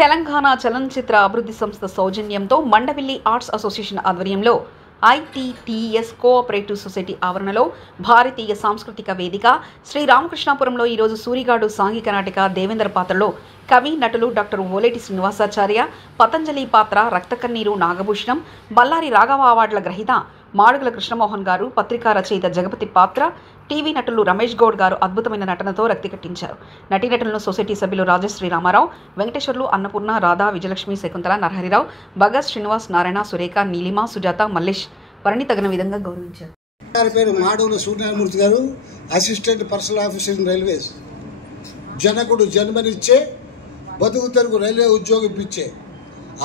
తెలంగాణ చలనచిత్ర అభివృద్ధి సంస్థ సౌజన్యంతో మండవిల్లి ఆర్ట్స్ అసోసియేషన్ ఆధ్వర్యంలో ఐటీటీఎస్ కోఆపరేటివ్ సొసైటీ ఆవరణలో భారతీయ సాంస్కృతిక వేదిక శ్రీరామకృష్ణాపురంలో ఈరోజు సూరిగాడు సాంఘిక నాటిక దేవేంద్ర పాత్రలో కవి నటులు డాక్టర్ ఓలేటి శ్రీనివాసాచార్య, పతంజలి పాత్ర రక్తకన్నీరు నాగభూషణం, బల్లారి రాఘవ అవార్డుల గ్రహీత మాడుగుల కృష్ణమోహన్ గారు, పత్రికా రచయిత జగపతి పాత్ర, టీవీ నటులు రమేష్ గౌడ్ గారు అద్భుతమైన నటనతో రక్తి కట్టించారు. నటీనటులను సొసైటీ సభ్యులు రాజశ్రీ రామారావు, వెంకటేశ్వర్లు, అన్నపూర్ణ, రాధా, విజయలక్ష్మి, శకుంతల, నరహరిరావు, భగత్, శ్రీనివాస్, నారాయణ, సురేఖ, నీలిమ, సుజాత, మల్లేష్ వారిని తగిన విధంగా గౌరవించారు. పేరు మాడుగుల సూర్యనారాయణమూర్తి గారు, assistant personnel officer in railways. జనకుడు జన్మనిచ్చే, బతుకు తెరుగు రైల్వే ఉద్యోగం ఇప్పించే,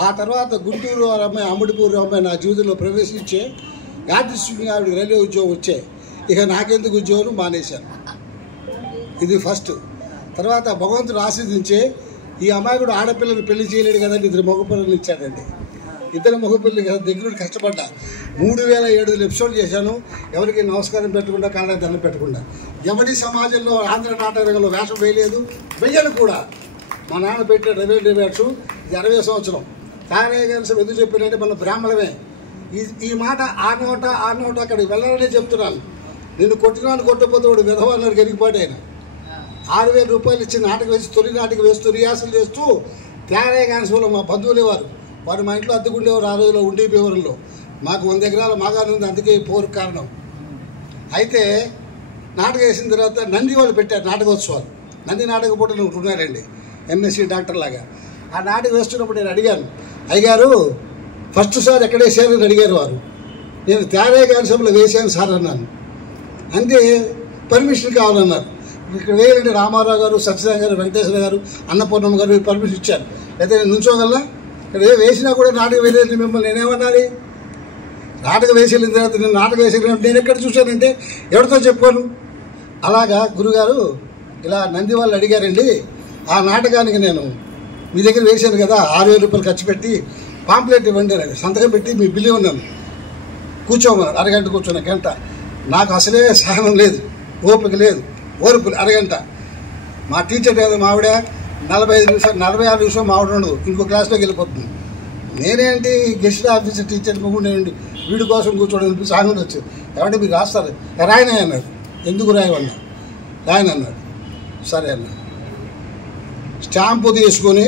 ఆ తర్వాత గుంటూరు అమ్మాయి, అమ్ముడిపూరు అమ్మాయి నా జీవితంలో ప్రవేశించే, యాదృశ్యంగా ఆవిడ రైల్వే ఉద్యోగం వచ్చే, ఇక నాకెందుకు ఉద్యోగం మానేశాను. ఇది ఫస్ట్. తర్వాత భగవంతుడు ఆశీర్దించే, ఈ అమ్మాయి కూడా ఆడపిల్లలు పెళ్లి చేయలేడు కదండి, ఇద్దరు మగపిల్లలు ఇచ్చాడండి. ఇద్దరు మగపిల్లలు కదా దగ్గర కష్టపడ్డా. 3700 ఎపిసోడ్లు చేశాను. ఎవరికి నమస్కారం పెట్టకుండా, కాళ్ళకి దండం పెట్టకుండా. ఎవరి సమాజంలో ఆంధ్ర నాటక రంగంలో వేషం వేయలేదు, వెయ్యను కూడా. మా నాన్న పెట్టే రెవెన్యూ వేషం ఇది 60 సంవత్సరం. తారయ్య గారి ఎందుకు చెప్పానంటే మన బ్రాహ్మణమే. ఈ మాట ఆ నోట అక్కడికి వెళ్ళాలనే చెప్తున్నాను. నిన్ను కొట్టినాను కొట్టకపోతే వాడు విధవన్నాడు గెలిగిపోయాడు. ఆయన 6000 రూపాయలు ఇచ్చి నాటకం వేసి తొలి నాటకం వేస్తూ రిహార్సల్ చేస్తూ తారయ్య గారి మా బంధువులే వారు మా ఇంట్లో అద్దెకుండేవారు. ఆ రోజుల్లో ఉండిపోయేవారులో మాకు 100 ఎకరాల మాగానే ఉంది, అందుకే పోరు కారణం. అయితే నాటకం వేసిన తర్వాత నంది వాళ్ళు పెట్టారు నాటకోత్సవాలు. నంది నాటక పోటీలు ఉన్నారండి, ఎంఎస్సీ డాక్టర్ లాగా. ఆ నాటకం వేస్తున్నప్పుడు నేను అడిగాను, అయ్యగారు ఫస్ట్ సార్ ఎక్కడ వేసారని అడిగారు వారు. నేను తారయ్య గారి సభలో వేసాను సార్ అన్నాను. అంటే పర్మిషన్ కావాలన్నారు. ఇక్కడ వేయాలంటే రామారావు గారు, సత్యనారాయణ గారు, వెంకటేశ్వర గారు, అన్నపూర్ణమ్మ గారు పర్మిషన్ ఇచ్చారు. అయితే నేను నుంచోగలనా? ఇక్కడ వేసినా కూడా నాటకం వేయలేదు. మిమ్మల్ని నేనేమన్నాలి? నాటకం వేసేసిన తర్వాత నేను నాటకం వేసేసిన నేను ఎక్కడ చూశానంటే ఎవరితో చెప్పాను. అలాగా గురుగారు ఇలా నంది వాళ్ళు అడిగారండి, ఆ నాటకానికి నేను మీ దగ్గర వేశాను కదా, 6000 రూపాయలు ఖర్చు పెట్టి పాంప్లెట్ ఇవ్వండి అని సంతకం పెట్టి మీ బిల్లు ఉన్నాను. కూర్చోమన్నారు. అరగంట కూర్చున్న గంట. నాకు అసలే సహనం లేదు, ఓపిక లేదు, ఓర్పు అరగంట. మా టీచర్ కదా మా ఆవిడ 45 నిమిషాలు 46 నిమిషాలు మా ఆవిడ ఉండదు, ఇంకో క్లాస్లోకి వెళ్ళిపోతుంది. నేనేంటి గెస్ట్ ఆఫీసర్ టీచర్ నేనండి, వీడి కోసం కూర్చోవడం అనిపించి ఆనందం వచ్చింది. ఏమంటే మీరు రాస్తారు, రాయనే అన్నాడు. ఎందుకు రాయమన్నా? రాయని అన్నాడు. సరే అన్నా. స్టాంపు తీసుకొని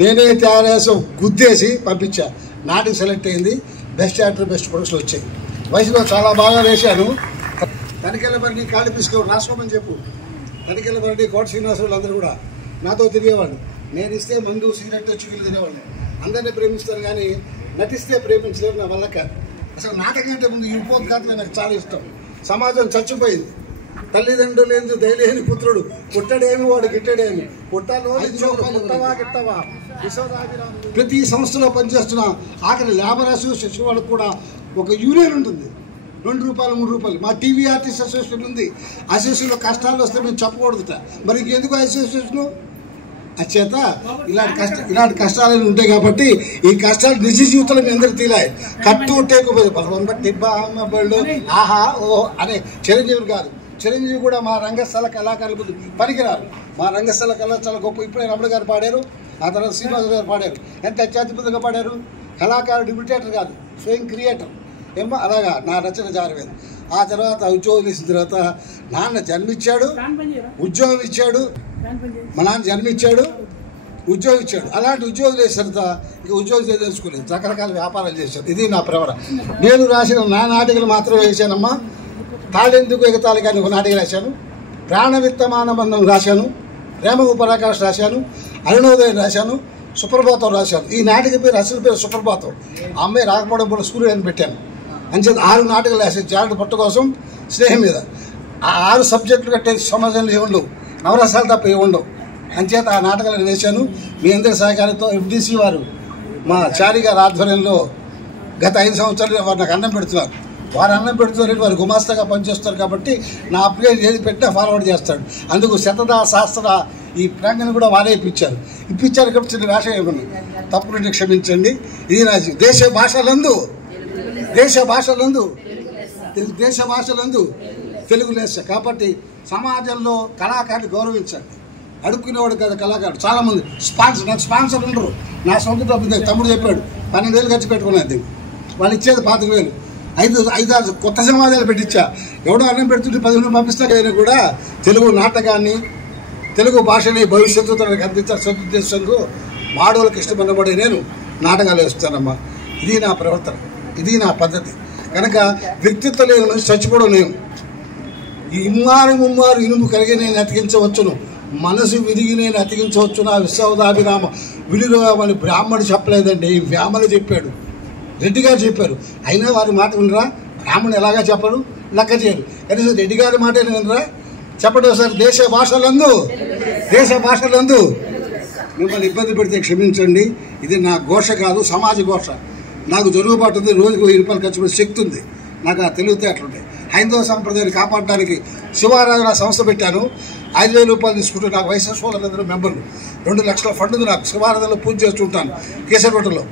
నేనే తయారేసం గుద్దేసి పంపించా. నాటికి సెలెక్ట్ అయింది. బెస్ట్ యాక్టర్, బెస్ట్ ప్రొడక్షన్ వచ్చాయి. వయసులో చాలా బాగా వేశాను. తనికెళ్ళ బరిని కాళ్ళు తీసుకోవడం రాసుకోమని చెప్పు. తనికెళ్ళ బరిని కోట శ్రీనివాసరావు అందరూ కూడా నాతో తిరిగేవాళ్ళు. నేను ఇస్తే మందు సిగరెట్ చిక్కులు తినేవాళ్ళు. అందరినీ ప్రేమిస్తాను కానీ నటిస్తే ప్రేమించలేదు, నా వల్ల కాదు. అసలు నాటకం అంటే ముందు యువపోద్ఘాతమే నాకు చాలా ఇష్టం. సమాజం చచ్చిపోయింది. తల్లిదండ్రులు ఎందుకు దయలేని పుత్రుడు, పుట్టడేమి వాడు గిట్టడేమి, పుట్టలో గిట్టవా. ప్రతి సంస్థలో పనిచేస్తున్న ఆఖరి లేబర్ అసోసియేషన్ వాళ్ళకు కూడా ఒక యూనియన్ ఉంటుంది. 2 రూపాయలు 3 రూపాయలు. మా టీవీ ఆర్టిస్ట్ అసోసియేషన్ ఉంది. అసోసియేషన్లో కష్టాలు వస్తే మేము చెప్పకూడదుట. మరి ఇంకెందుకు అసోసియేషను? అచేత ఇలాంటి కష్టాలు ఉంటాయి కాబట్టి ఈ కష్టాలు నిజ జీవితంలో మీ అందరికి తీలాయి. కట్టు టేకపోతే బలవన్ బట్టి బళ్ళు ఆహా ఓహో అనే చిరంజీవులు కాదు. చిరంజీవి కూడా మా రంగస్థల కళాకారులు పనికిరారు. మా రంగస్థల కళ చాలా గొప్ప. ఇప్పుడే రమణ గారు పాడారు, ఆ తర్వాత శ్రీనివాస గారు పాడారు. ఎంత అత్యద్భుతంగా పాడారు. కళాకారుడు ఇమిటేటర్ కాదు, స్వయం క్రియేటర్. ఏమో అలాగా నా రచన జారవేది. ఆ తర్వాత ఉద్యోగం చేసిన తర్వాత నాన్న జన్మిచ్చాడు, ఉద్యోగం ఇచ్చాడు. మా నాన్న జన్మిచ్చాడు, ఉద్యోగం ఇచ్చాడు. అలాంటి ఉద్యోగం చేసిన తర్వాత ఇక ఉద్యోగం తెలుసుకోలేదు. రకరకాల వ్యాపారాలు చేశాను. ఇది నా ప్రవర. నేను రాసిన నా నాటికలు మాత్రమే వేశానమ్మా. తాళెందుకు ఎగతాళి కానీ ఒక నాటిక రాశాను. ప్రాణవిత్తమానబంధం రాశాను. ప్రేమ ఉపరాకాశ రాశాను. అరుణోదయం రాశాను. సుప్రభాతం రాశాను. ఈ నాటిక పేరు అసలు పేరు సుప్రభాతం. ఆ అమ్మాయి రాకపోవడం కూడా స్కూల్ అని పెట్టాను. అంచేత 6 నాటకాలు రాశాను. జాగ్రత్త పట్టు కోసం, స్నేహం మీద. ఆ 6 సబ్జెక్టులు కట్టే సమాజంలో ఏముండవు, నవరసాలు తప్ప ఏముండవు. అంచేత ఆ నాటకాలను వేశాను. మీ అందరి సహకారంతో ఎఫ్డీసీ వారు మా చారి గారి ఆధ్వర్యంలో గత 5 సంవత్సరాలు వారు నాకు అన్నం పెడుతున్నారు. వారు అన్నం పెడుతున్నారు, వారు గుమాస్తాగా పనిచేస్తారు కాబట్టి నా అప్లికేషన్ ఏది పెట్టినా ఫార్వర్డ్ చేస్తాడు. అందుకు శతదా శాస్త్ర ఈ ప్రాంగణం కూడా వారే ఇప్పించారు కాబట్టి చిన్న వేషం ఇవ్వండి, తప్పులు క్షమించండి. ఇది నా దేశ భాషలందు తెలుగు లెస్స. కాబట్టి సమాజంలో కళాకారుని గౌరవించండి. అడుక్కునేవాడు కదా కళాకారుడు. చాలామంది నాకు స్పాన్సర్ ఉండరు. నా సొంత డబ్బు తమ్ముడు చెప్పాడు 12,000 ఖర్చు పెట్టుకున్నది. వాళ్ళు ఇచ్చేది 25,000. 5-6 కొత్త సమాజాలు పెట్టించా. ఎవడో అన్నం పెడుతుంటే 10,000 పంపిస్తా కానీ కూడా తెలుగు నాటకాన్ని, తెలుగు భాషని భవిష్యత్తు తనకు అందించాలి సదుద్దేశంతో మాడవులకు ఇష్టపడబడే నేను నాటకాలు వేస్తానమ్మా. ఇది నా ప్రవర్తన, ఇది నా పద్ధతి. కనుక వ్యక్తిత్వం లేని మనిషి చచ్చిపోవడం నేను. ఈ ముమ్మారు ఇనుము కలిగి నేను అతికించవచ్చును, మనసు విరిగి నేను అతికించవచ్చు నా విశ్వదాభిరామ విలువని బ్రాహ్మడు చెప్పలేదండి, వ్యామలు చెప్పాడు, రెడ్డి గారు చెప్పారు. అయినా వారి మాట వినరా? బ్రాహ్మణుడు ఎలాగా చెప్పరు, లెక్క చేయరు. కనీసం రెడ్డి గారి మాట వినరా? చెప్పండి ఒకసారి. దేశ భాషలందు మిమ్మల్ని ఇబ్బంది పెడితే క్షమించండి. ఇది నా ఘోష కాదు, సమాజ ఘోష. నాకు జరుగుబాటు ఉంది, రోజుకు 1000 రూపాయలు ఖర్చు పెట్టే శక్తి ఉంది, నాకు ఆ తెలివితేటలుంటాయి. హైందవ సంప్రదాయాన్ని కాపాడడానికి శివారాధన సంస్థ పెట్టాను. 5,000 రూపాయలు తీసుకుంటూ నాకు వైశ్య సోదరులందరూ మెంబర్లు. 2 లక్షల ఫండ్ ఉంది నాకు. శివారాధనలో పూజ చేస్తుంటాను కేసరపేటలో.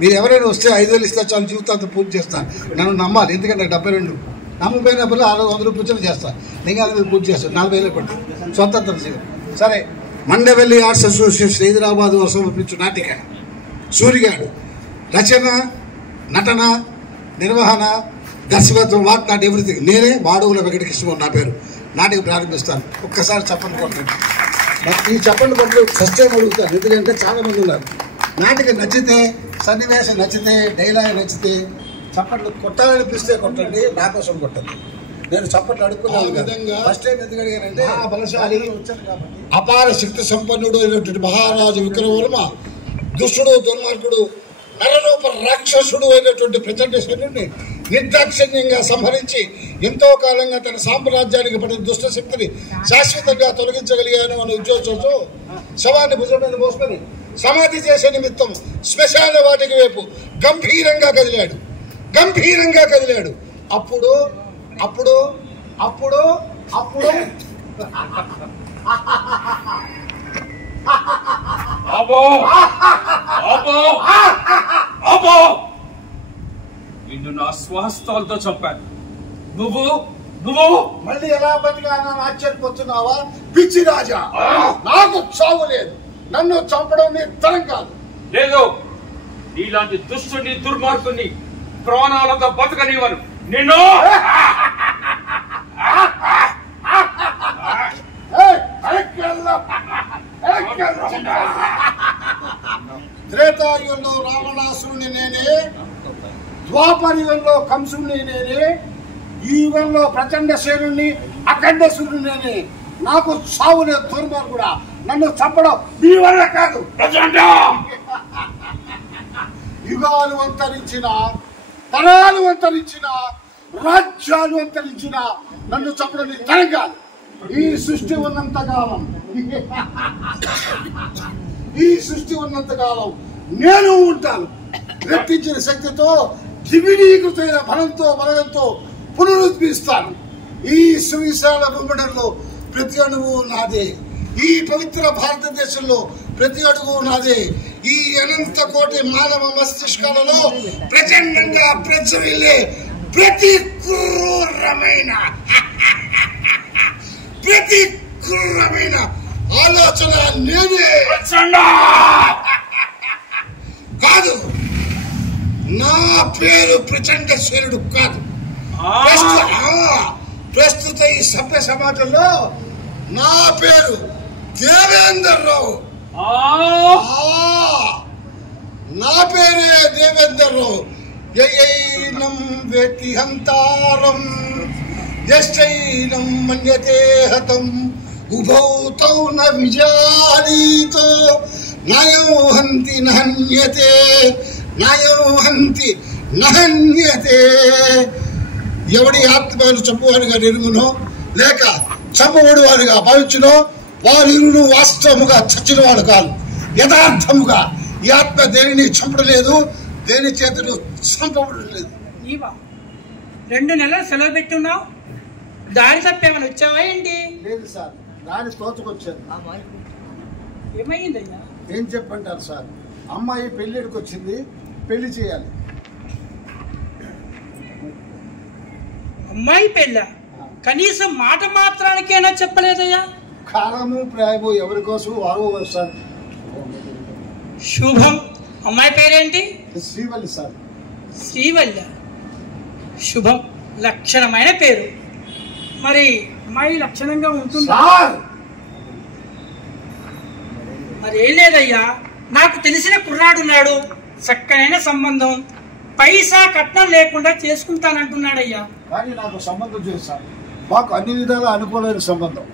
మీరు ఎవరైనా వస్తే 5,000 ఇస్తే చాలు, జీవితాంతం పూజ చేస్తాను. నన్ను నమ్మాలి, ఎందుకంటే 72 నమ్మపోయినప్పుడు 600 రూపాయలు చేస్తాను. లింగాల మీద పూజ చేస్తాను. 40,000 పెట్టి స్వతంత్రం చేయాలి. సరే, మండవెల్లి ఆర్ట్స్ అసోసియేషన్ హైదరాబాద్ సమర్పించు నాటిక సూరిగాడు రచన, నటన, నిర్వహణ, దర్శకత్వం, వాట్ నాట్ ఎవ్రీథింగ్ నేనే. మాడుగుల వెంకటకృష్ణ నా పేరు. నాటిక ప్రారంభిస్తాను. ఒక్కసారి చప్పట్లు కొట్టండి. ఈ చప్పట్లు కొట్లు ఫస్ట్ టైం అడుగుతాను, ఎందుకంటే చాలామంది ఉన్నారు. నాటిక నచ్చితే, సన్నివేశం నచ్చితే, డైలాగ్ నచ్చితే చప్పట్లు కొట్టాలనిపిస్తే కొట్టండి, నా కోసం కొట్టండి. నేను చప్పట్లు అడుక్కున్నాను విధంగా ఫస్ట్ టైం ఎందుకు అడిగానంటే బలశాలి అపార శక్తి సంపన్నుడు అయినటువంటి మహారాజు విక్రమవర్మ దుష్టుడు, దుర్మార్గుడు, నరరూప రాక్షసుడు అయినటువంటి ప్రచండేశ్వరుడిని నిర్దాక్షిణ్యంగా సంహరించి ఎంతో కాలంగా తన సామ్రాజ్యానికి పడిన దుష్ట శక్తిని శాశ్వతంగా తొలగించగలిగాను అనే ఉద్యోగంతో శవాన్ని భుజం మీద మోసుకొని సమాధి చేసే నిమిత్తం శ్మశాన వాటికి వైపు గంభీరంగా కదిలాడు. అప్పుడు నిన్ను నా స్వహస్తాలతో చంపాను. నువ్వు మళ్ళీ ఎలా బతికానా ఆశ్చర్యపోతున్నావా? పిచ్చి రాజా, నాకు చావు లేదు, నన్ను చంపడం నీ తరం కాదు. లేదు, నీలాంటి దుష్టుని, దుర్మార్గుని ప్రాణాలతో బతకనివ్వను. నిన్ను త్రేతాయుగంలో రావణాసురుని నేనే, ద్వాపర యుగంలో కంసుని నేనే, ఈ యుగంలో ప్రచండ సేనుని, అఖండసురుని నేనే. నాకు చావు లేదు దుర్మార్గుడా, నన్ను చంపడం నీ వల్ల కాదు. యుగాలు అంతరించిన, తరాలు అంతరించిన, రాజ్యాలు అంతరించిన నన్ను చంపడం నీ తరం కాదు. ఈ సృష్టి ఉన్నంత కాలం నేను ఉంటాను. రెట్టించిన శక్తితో, దివినీకృతమైన బలంతో పునరుద్ధరిస్తాను. ఈ సువిశాల భూమండలంలో ప్రతి అణువు నాదే. ఈ పవిత్ర భారతదేశంలో ప్రతి అడుగు నాదే. ఈ అనంత కోటి మానవ మస్తిష్కాలలో ప్రచండంగా ప్రజ్వరిల్లే ప్రతి క్రూరమైన ఆలోచన నేనే కాదు. నా పేరు ప్రచండ శూరుడు కాదు. ప్రస్తుత ఈ సభ్య సమాజంలో నా పేరు దేవేందర్రావు. నా పేరే దేవేందర్రావు. యయైనం వేతి హంతారం యశ్చైనం మన్యతే హతం ఉభౌ తౌ న విజానీతో నయం హంతి నహన్యతే. ఎవడి ఆత్మను చంపువాడిగా నెరుగునో లేక చంపబడి వాడిగా భావించునో వారిరును వాస్తవముగా చచ్చిన వాడు కాదు. యథార్థముగా ఈ ఆత్మ దేనిని చంపడలేదు, దేని చేతులు చంపబడలేదు. 2 నెలలు సెలవు పెట్టున్నావు, దారి తప్పేమైనా వచ్చావా ఏంటి? లేదు సార్, దాని తోచుకొచ్చాను. ఏమైందయ్యా? ఏం చెప్పంటారు సార్, అమ్మాయి పెళ్ళిడికి వచ్చింది, పెళ్లి చేయాలి. అమ్మాయి పెళ్ళ? కనీసం మాట మాత్రానికైనా చెప్పలేదయ్యా? కాలము ప్రాయము ఎవరి కోసం వారు సార్. శుభం. అమ్మాయి పేరేంటి? శ్రీవల్లి సార్. శ్రీవల్లి. శుభం, లక్షణమైన పేరు. మరి అమ్మాయి లక్షణంగా ఉంటుందా? మరి ఏం లేదయ్యా, నాకు తెలిసిన కుర్రాడున్నాడు, చక్కనైన సంబంధం, పైసా కట్నం లేకుండా చేసుకుంటానంటున్నాడయ్యా. కానీ నాకు సంబంధం చేస్తాను, మాకు అన్ని విధాలా అనుకూలమైన సంబంధం,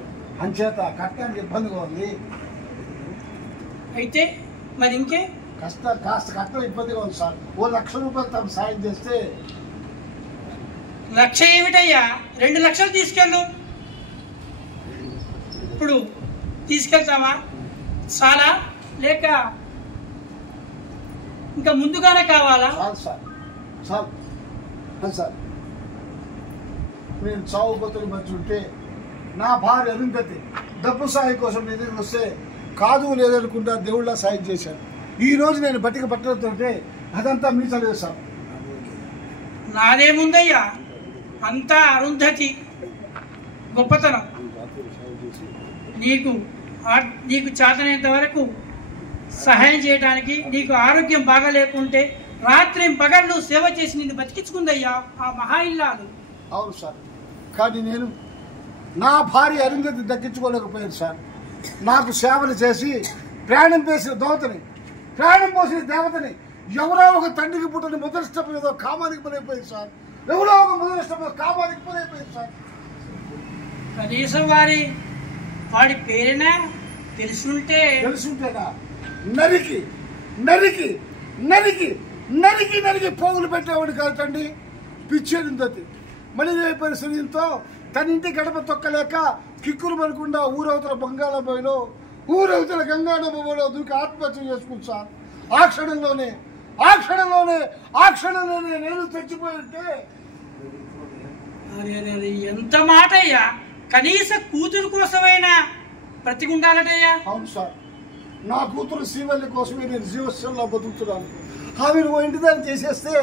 అంచేత కట్టానికి ఇబ్బందిగా ఉంది. అయితే మరి ఇంకే కాస్త కట్నం ఇబ్బందిగా ఉంది సార్. ఓ 1,00,000 రూపాయలు తమ సాయం చేస్తే. 1,00,000 ఏమిటయ్యా, 2 లక్షలు తీసుకెళ్ళు. ఇప్పుడు తీసుకెళ్తామా? చాలా లేక ఇంకా ముందుగానే కావాలా? సార్ సార్ నేను చావు బతులు మంచి ఉంటే నా భార్య అరుంధతి డబ్బు సాయం కోసం మీ దగ్గరికి వస్తే కాదు లేదనుకుంటా దేవుళ్ళ సాయం చేశాను. ఈ రోజు నేను బతికి పట్టడంతో అదంతా మీ చదివే సార్. నాదేముందయ్యా, అంతా అరుంధతి గొప్పతనం. నీకు చేతనైనంత వరకు సహాయం చేయడానికి, నీకు ఆరోగ్యం బాగా లేకుంటే రాత్రి పగళ్ళు సేవ చేసి నిన్ను బతికించుకుందయ్యా ఆ మహా ఇల్లాలు. అవును సార్, కానీ నేను నా భార్య అరుంధతి దక్కించుకోలేకపోయాను సార్. నాకు సేవలు చేసి ప్రాణం పోసిన దేవతని ఎవరో ఒక తండ్రికి పుట్టిన ముదృష్టం ఏదో కామానికి పనైపోయింది సార్. ఎవరో ఒక ముదృష్టం కామానికి పనైపోయింది సార్. కనీసం వాడి పేరేనా తెలుసుంటేనా నరికి నరికి నరికి నరికి నరికి పోగులు పెట్టేవాడు కాదండి పిచ్చేరిందతి. మళ్ళీ అయిపోయిన శరీరంతో తన ఇంటి గడప తొక్కలేక కిక్కులు పడకుండా ఊరవతల బంగాళాబాయిలో ఊరవతల గంగానమ్మలో దూకి ఆత్మహత్య చేసుకుంది సార్. ఆ క్షణంలోనే నేను చచ్చిపోయింటే. ఎంత మాట అయ్యా, కనీస కూతురు కోసమైనా బ్రతికుండాలటయ్యా. అవును సార్, నా కూతురు శ్రీవల్లి కోసమే నేను జీవశ్రంలో బతుకుతున్నాను. ఆమెను ఇంటి దాన్ని చేసేస్తే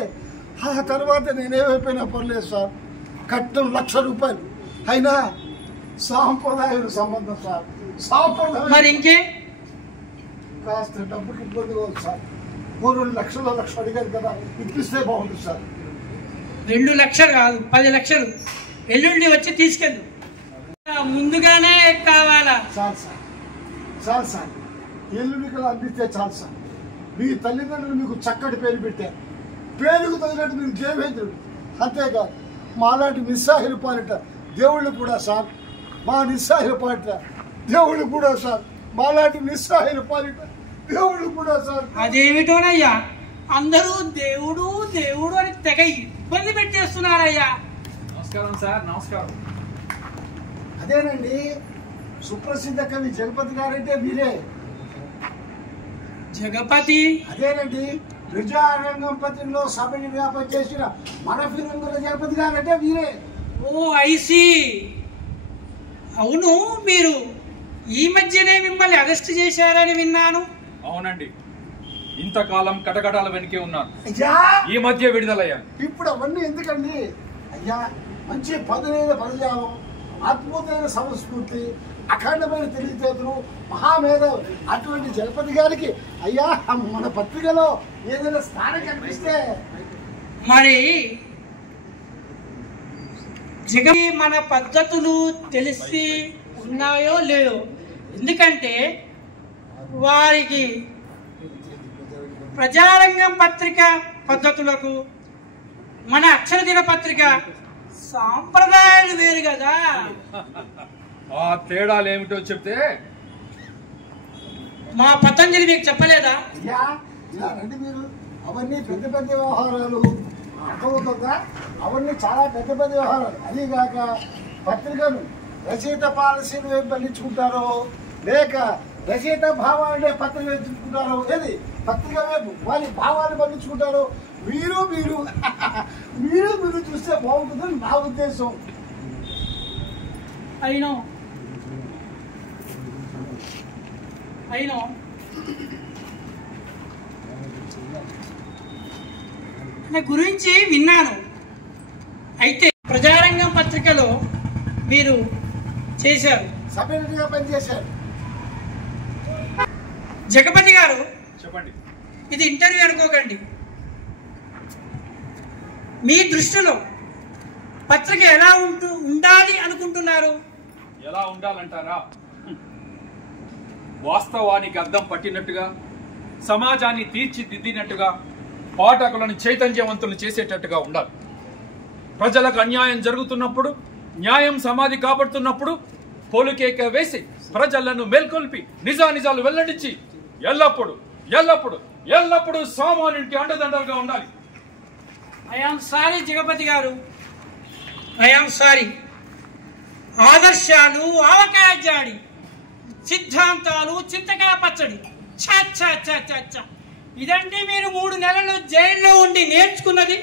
ఆ తర్వాత నేనేమైపోయినా పర్లేదు సార్. కట్నం 1,00,000 రూపాయలు అయినా సాంప్రదాయ సంబంధం సార్. మరి ఇంకే కాస్త డబ్బుకి ఇబ్బందిగా ఉంది సార్. 2 లక్షలు అడిగారు కదా, ఇప్పిస్తే బాగుంటుంది సార్. 2 లక్షలు కాదు, 10 లక్షలు ఎల్లుండి వచ్చి తీసుకెళ్ళు. ముందుగానే కావాలా? సార్ ఎల్లుండికలు అందిస్తే చాలు సార్. మీ తల్లిదండ్రులు మీకు చక్కటి పేరు పెట్టారు, పేరుకు తగినట్టు మీకు జయవేంద్రుడు. అంతేకాదు మాలాంటి నిస్సాహిల పాలిట దేవుళ్ళు కూడా సార్, మా నిస్సాహిల పాలిట దేవుళ్ళు కూడా సార్, మాలాంటి నిస్సాహిల పాలిట దేవుళ్ళు కూడా సార్. అదేమిటోనయ్యా, అందరూ దేవుడు దేవుడు అని తెగ ఇబ్బంది పెట్టేస్తున్నారయ్యా. నమస్కారం సార్. నమస్కారం. అదేనండి, సుప్రసిద్ధ కవి జగపతి గారంటే మీరే. జగపతి? అదేనండి, ప్రజారంగం పత్రికలో సభ్యుని వ్యాపారం చేసిన మన ఫిరంగుల జగపతి గారంటే మీరే. ఓ ఐసి. అవును, మీరు ఈ మధ్యనే మిమ్మల్ని అరెస్ట్ చేశారని విన్నాను. అవునండి, ఇంతకాలం కటకటాల వెనకే ఉన్నాను, అయ్యా ఈ మధ్య విడుదలయ్యాను. ఇప్పుడు అవన్నీ ఎందుకండి అయ్యా? మంచి పదునైన పదజాలం, అద్భుతమైన సంస్కృతి, అఖండమైన తెలివితేటలు, మహామేధం అటువంటి జగపతి గారికి అయ్యా మన పత్రికలో ఏదైనా స్థానం కనిపిస్తే. మరి మన పద్ధతులు తెలిసి ఉన్నాయో లేదో, ఎందుకంటే వారికి ప్రజారంగం పత్రిక పద్ధతులకు మన అక్షర దినపత్రిక సాంప్రదాయాలు వేరు కదా. ఆ తేడాలు ఏమిటో చెప్తే. మా పతంజలి మీకు చెప్పలేదా? అయ్యా ఇలా రండి మీరు. అవన్నీ పెద్ద పెద్ద వ్యవహారాలు అర్థమవుతుందా? అవన్నీ చాలా పెద్ద పెద్ద వ్యవహారాలు. అదీగాక పత్రికను రచయిత పాలసీలు ఏం పండించుకుంటారో, లేక రచయిత భావాలనే పత్రిక ఎంచుకుంటారో, ఏది పత్రిక వైపు వారి భావాలు పండించుకుంటారో, మీరు మీరు మీరు మీరు చూస్తే బాగుంటుందని నా ఉద్దేశం. అయినో నా గురించి విన్నాను. అయితే ప్రజారంగం పత్రికలో మీరు చేశారు. సపరేట్గా పనిచేశారు. జగపతి గారు చెప్పండి. ఇది ఇంటర్వ్యూ అనుకోకండి. మీ దృష్టిలో పత్రిక ఎలా ఉండాలి అనుకుంటున్నారు? ఎలా ఉండాలంటారా? వాస్తవానికి అద్దం పట్టినట్టుగా, సమాజాన్ని తీర్చిదిద్దినట్టుగా, పాఠకులను చైతన్యవంతులు చేసేటట్టుగా ఉండాలి. ప్రజలకు అన్యాయం జరుగుతున్నప్పుడు, న్యాయం సమాధి కాబడుతున్నప్పుడు పోలుకేక వేసి ప్రజలను మేల్కొల్పి నిజానిజాలు వెల్లడించి ఎల్లప్పుడు ఎల్లప్పుడు ఎల్లప్పుడు సామాన్యునికి అండదండలుగా ఉండాలి. ఐఆమ్ సారీ జగపతి గారు, ఐఆమ్ సారీ. ఆదర్శాలు ఆవకాయ జాడి, సిద్ధాంతాలు చింతకాయ పచ్చడి. ఇదండి మీరు 3 నెలలు జైల్లో ఉండి నేర్చుకున్నది.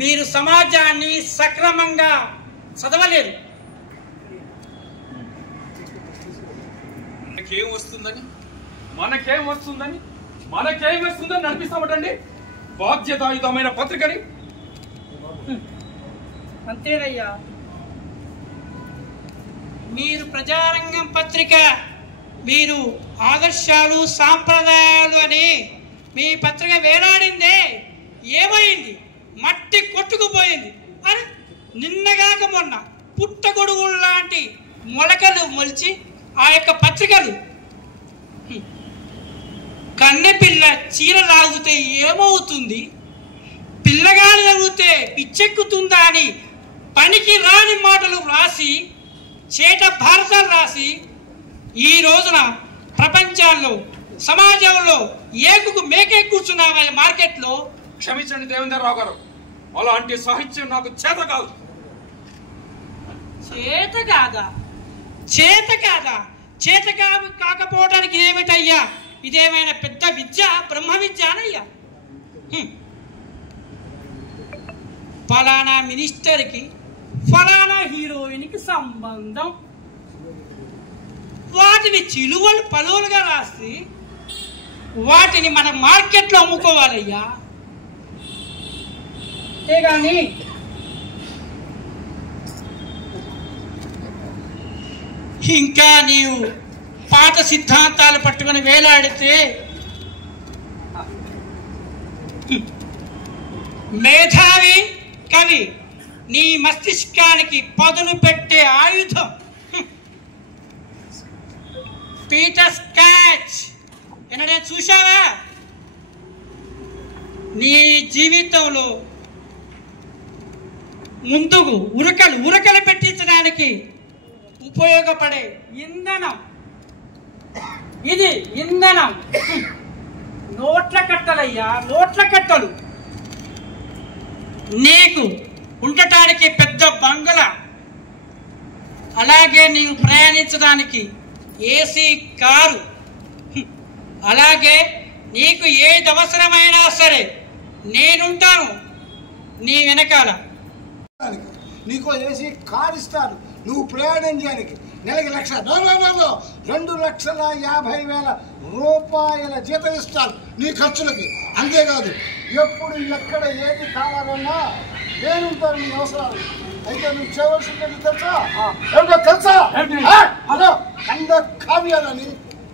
మీరు సమాజాన్ని సక్రమంగా చదవలేరు. మనకేం వస్తుందని నడిపిస్తామటండి బాధ్యతాయుతమైన పత్రికని. అంతేనయ్యా, మీరు ప్రజారంగం పత్రిక, మీరు ఆదర్శాలు సాంప్రదాయాలు అని మీ పత్రిక వేలాడిందే, ఏమైంది? మట్టి కొట్టుకుపోయింది. అరే నిన్నగాక మొన్న పుట్టగొడుగులు లాంటి మొలకలు మొలిచి ఆ యొక్క పత్రికలు కన్నెపిల్ల చీర లాగితే ఏమవుతుంది, పిల్లగాలు లాగితే పిచ్చెక్కుతుందా అని పనికి రాని మాటలు రాసి, చేట భారతాలు రాసి ఈ రోజున ప్రపంచాల్లో సమాజంలో ఏకుకు మేకే కూర్చున్నావా మార్కెట్లో? క్షమించండి దేవేంద్ర రావు గారు, అలాంటి సాహిత్యం నాకు చేత కాదు. చేత కాకపోవడానికి ఏమిటయ్యా? ఇదేమైనా పెద్ద విద్య, బ్రహ్మ విద్య అనయ్యా? ఫలానా మినిస్టర్కి ఫలానా హీరోయిన్కి సంబంధం, వాటిని చిలువలు పలువులుగా రాసి వాటిని మన మార్కెట్లో అమ్ముకోవాలయ్యా. అంతేగాని ఇంకా నీవు పాత సిద్ధాంతాలు పట్టుకుని వేలాడితే మేధావి కవి నీ మస్తిష్కానికి పదును పెట్టే ఆయుధం పీటర్ స్కాచ్. ఎన్నడే చూశావా? నీ జీవితంలో ముందుకు ఉరకలు పెట్టించడానికి ఉపయోగపడే ఇంధనం ఇది. ఇంధనం నోట్ల కట్టలయ్యా, నోట్ల కట్టలు. నీకు ఉండటానికి పెద్ద బంగళా, అలాగే నీవు ప్రయాణించడానికి ఏసీ కారు, అలాగే నీకు ఏది అవసరమైనా సరే నేనుంటాను నీ వెనకాల. నీకో ఏసీ కారు ఇస్తాను నువ్వు ప్రయాణం చేయడానికి. నెలకి 2,50,000 రూపాయల జీతం ఇస్తాను నీ ఖర్చులకి. అంతేకాదు ఎప్పుడు ఎక్కడ ఏది కావాలన్నా నేనుంటాను నీ అవసరాలు. అయితే నువ్వు చేయవలసింది తెలుసా? హలో, ఖండ కావ్యాలని,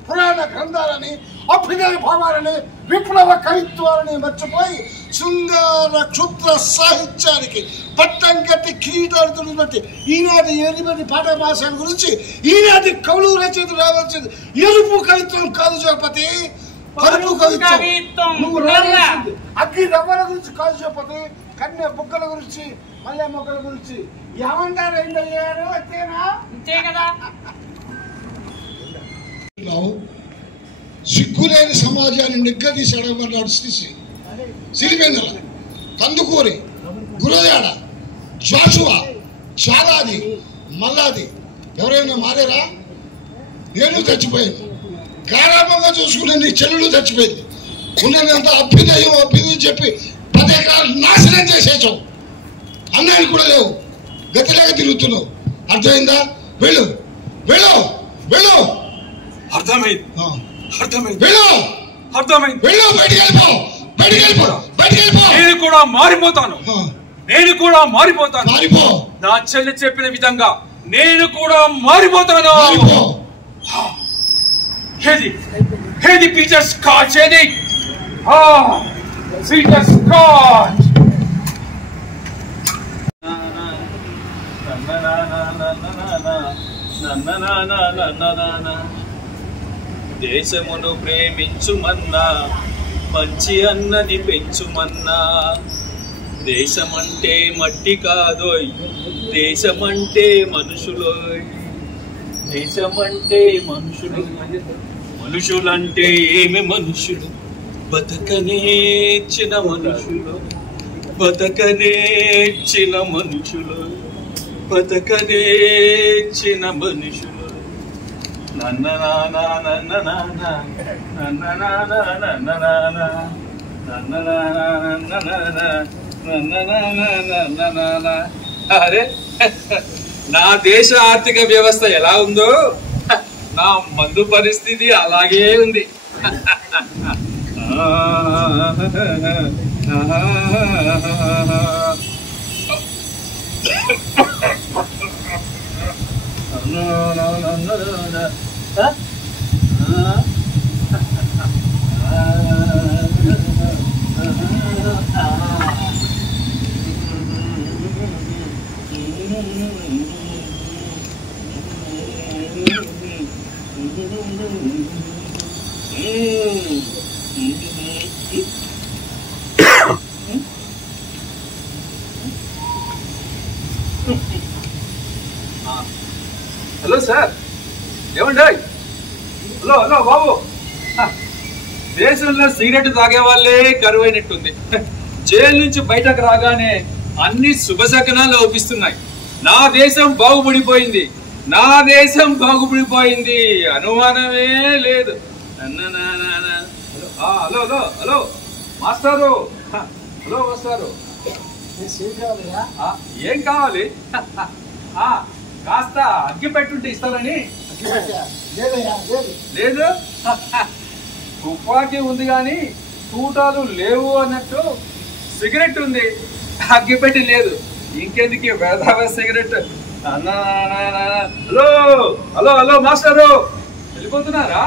పురాణ గ్రంథాలని, అభ్యుదయ భావాలని, విప్లవ కవిత్వాలని మర్చిపోయి శృంగార క్షుద్ర సాహిత్యానికి పట్టం కట్టి కిరీటాడుతున్నట్టు ఈనాటి 8 పాఠ భాషల గురించి ఈనాటి కవులు రచయితలు రావాల్సింది ఎరుపు కవిత్వం కాదు జగపతి, పరుపు కవిత్వం. నువ్వు రావాల్సింది అగ్గి రవ్వల గురించి కాదు జగపతి, కన్య బుగ్గల గురించి, మల్లె మొగ్గల గురించి. ఏమంటారు అయ్యారు? అంతేనా? అంతే కదా. సిగ్గులేని సమాజాన్ని నిగ్గదీశాడమన్నాడు శ్రీశ్రీ. సిరివెన్నెల, కందుకూరి, గురజాడ, జాషువా, చాలాది, మల్లాది ఎవరైనా మారేరా? నేను చచ్చిపోయాను. గారాభంగా చూసుకునే నీ చెల్లెలు చచ్చిపోయింది. ఉన్నదంతా అభ్యుదయం చెప్పి 10 ఎకరాలు నాశనం చేసేసావు. అన్నానికి కూడా లేవు, గతిలేక తిరుగుతున్నావు. అర్థమైందా? వెళ్ళు వెళ్ళు వెళ్ళు. అర్థమైంది. నేను కూడా మారిపోతాను. నా చెల్లి చెప్పిన విధంగా నేను కూడా మారిపోతాను. ఏది పీటర్ స్కాచ్, ఏది పీటర్ స్కాచ్. దేశమును ప్రేమించుమన్నా, మంచి అన్నది పెంచుమన్నా. దేశమంటే మట్టి కాదోయ్, దేశమంటే మనుషులోయ్. దేశమంటే మనుషులు, మనుషులంటే ఏమి మనుషులు, బతకనేర్చిన మనుషులు, బతకనేర్చిన మనుషులు, బతకనేర్చిన మనుషులు. నన్న నాన్న నన్న నాన్న నన్న నాన్న నన్న నాన్న నన్న నాన్న నన్న నాన్న. అరే, నా దేశ ఆర్థిక వ్యవస్థ ఎలా ఉందో నా మందు పరిస్థితి అలాగే ఉంది. హలో సార్, ఏమండి? హలో హలో బాబు, దేశంలో సిగరెట్ తాగే వాళ్ళే కరువైనట్టుంది. జైలు నుంచి బయటకు రాగానే అన్ని శుభశకనాలు లోపిస్తున్నాయి. నా దేశం బాగుపడిపోయింది, నా దేశం బాగుపడిపోయింది, అనుమానమే లేదు. హలో హలో హలో మాస్టారు, హలో మాస్టారు, ఏం కావాలి? కాస్త అగ్గి పెట్టుంటే ఇస్తారని. లేదు, తుపాకీ ఉంది కానీ తూటాలు లేవు అన్నట్టు. సిగరెట్ ఉంది, అగ్గిపెట్టి లేదు. ఇంకెందుకు వేదావ cigarette? Hello hello hello master, వెళ్ళిపోతున్నారా?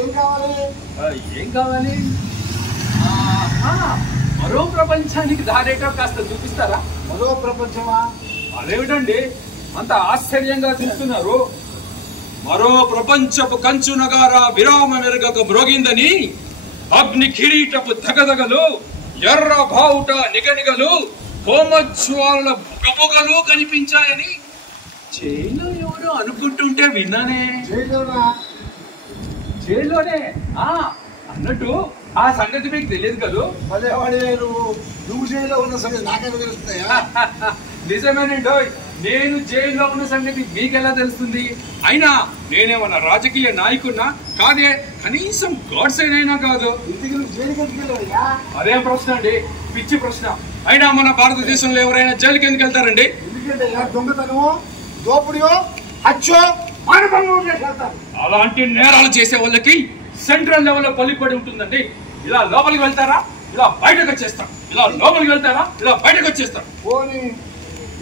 ఏం కావాలి? మరో ప్రపంచానికి దారేటో కాస్త చూపిస్తారా? మరో ప్రపంచమా? అదేమిటండి అంత ఆశ్చర్యంగా చూస్తున్నారు? మరో ప్రపంచపు కంచు నగార విరామ మెరుగక మ్రోగిందని, అగ్ని కిరీటపు దగదగలు, ఎర్ర బావుట నిగనిగలు, హోమజ్వాల బుగబుగలు కనిపించాయని జైల్లో ఎవరో అనుకుంటుంటే విన్నానే. జైల్లోనే అన్నట్టు ఆ సంగతి మీకు తెలియదు కదూ? నువ్వు జైల్లో ఉన్న సంగతి నాకెలా తెలుస్తాయా? నిజమేనండో, నేను జైల్లో ఉన్న సంగతి మీకెలా తెలుస్తుంది? అయినా నేనేమన్నా రాజకీయ నాయకున్నా కాదే, కనీసం గాడ్స్ అయినా కాదు. అదేం ప్రశ్న అండి, పిచ్చి ప్రశ్న. అయినా మన భారతదేశంలో ఎవరైనా జైలుకి ఎందుకు వెళ్తారండి? ఎందుకంటే దొంగతనమో, దోపిడియో, హత్యో, అలాంటి నేరాలు చేసే వాళ్ళకి సెంట్రల్ లెవెల్లో పలిపడి ఉంటుందండి. ఇలా లోపలికి వెళ్తారా, ఇలా బయటకు వచ్చేస్తాం. ఇలా లోపలికి వెళ్తారా, ఇలా బయటకు వచ్చేస్తాం. పోనీ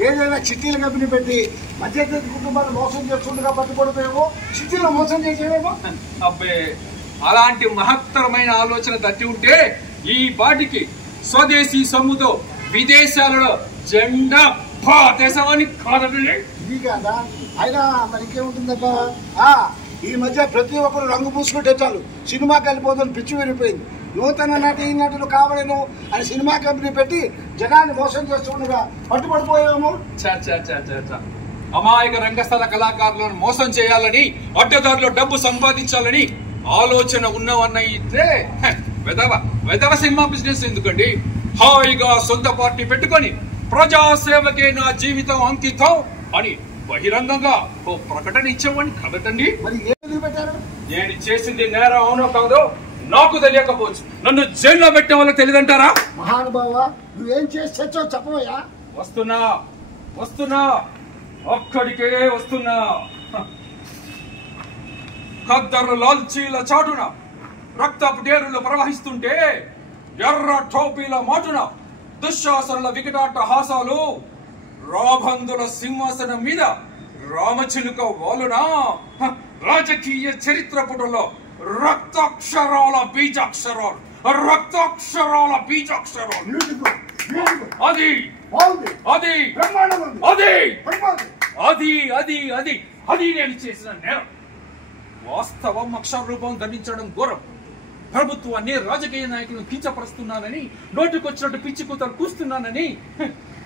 ఏదైనా చిట్టీల కంపెనీ పెట్టి మధ్యతరగతి కుటుంబాన్ని మోసం చేస్తుండగా పట్టుబడిపోయేమో, చిట్టీలో మోసం చేసేవేమో. అబ్బే, అలాంటి మహత్తరమైన ఆలోచన తట్టి ఉంటే ఈ పాటికి స్వదేశీ సొమ్ముతో విదేశాలలో జెండా దేశమని కాదండి. ఇది కాదా? అయినా మరి ఇంకేముంటుందబ్బా? ఈ మధ్య ప్రతి ఒక్కరు రంగు పూసుకుంటే చాలు సినిమాకి వెళ్ళిపోతుంది, పిచ్చి విరిగిపోయింది. నూతన నటి నటులు కావాలను అని సినిమా కంపెనీ పెట్టి జనాన్ని మోసం చేస్తుండగా పట్టుబడిపోయాము. అమాయక రంగస్థల కళాకారులను మోసం చేయాలని, అడ్డదారిలో డబ్బు సంపాదించాలని ఆలోచన ఉన్నవన్నయితే వెదవ సినిమా బిజినెస్ ఎందుకండి? హాయిగా సొంత పార్టీ పెట్టుకొని ప్రజాసేవకే నా జీవితం అంకితం అని బహిరంగంగా ఓ ప్రకటన ఇచ్చేవాడిని కదటండి. మరి ఏం పెట్టారు? నేను చేసింది నేరం అవునో కాదో నాకు తెలియకపోవచ్చు. నన్ను జైల్లో పెట్టే వాళ్ళకి తెలియదంటారా? మహానుభావ, నువ్వేం చేసి చచ్చో చెప్పవయ్యా. వస్తున్నా ఒక్కడికే వస్తున్నా. ఖద్దరు లాల్చీల చాటున రక్తపు డేరులు ప్రవహిస్తుంటే, ఎర్ర టోపీల మాటున దుశ్శాసనుల వికటాట హాసాలు, రాబందుల సింహాసనం మీద రామచిలుక వాలున రాజకీయ చరిత్ర పుటలో రక్తాక్షరాల బీజాక్షరాలు అది అది అది అది అది అది అది నేను చేసిన నేరం. వాస్తవం అక్షర రూపం ధరించడం ఘోరం. ప్రభుత్వాన్ని రాజకీయ నాయకులను కించపరుస్తున్నానని, నోటికొచ్చినట్టు పిచ్చి కూతలు కూస్తున్నానని,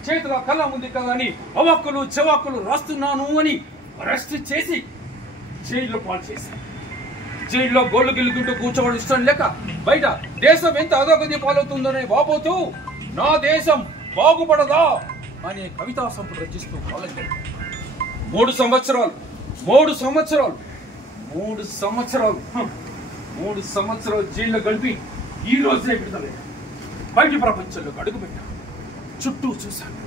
చేతిలో కళ్ళ ఉంది కదా అని అవాక్కులు చెవాక్కులు రాస్తున్నాను అని అరెస్ట్ చేసి జైల్లో పాలు చేశాను. జైల్లో గోళ్లు గిల్లుకుంటూ కూర్చోవడం ఇష్టం లేక బయట దేశం ఎంత అధోగతి పాలవుతుందనే వాపోతూ నా దేశం బాగుపడదా అనే కవితా సంపుట రచిస్తూ కాలేజీ 3 సంవత్సరాలు జైల్లో గడిపి ఈ రోజే విడుదల బయట ప్రపంచంలోకి అడుగుపెట్టాను. చుట్టూ చూశాను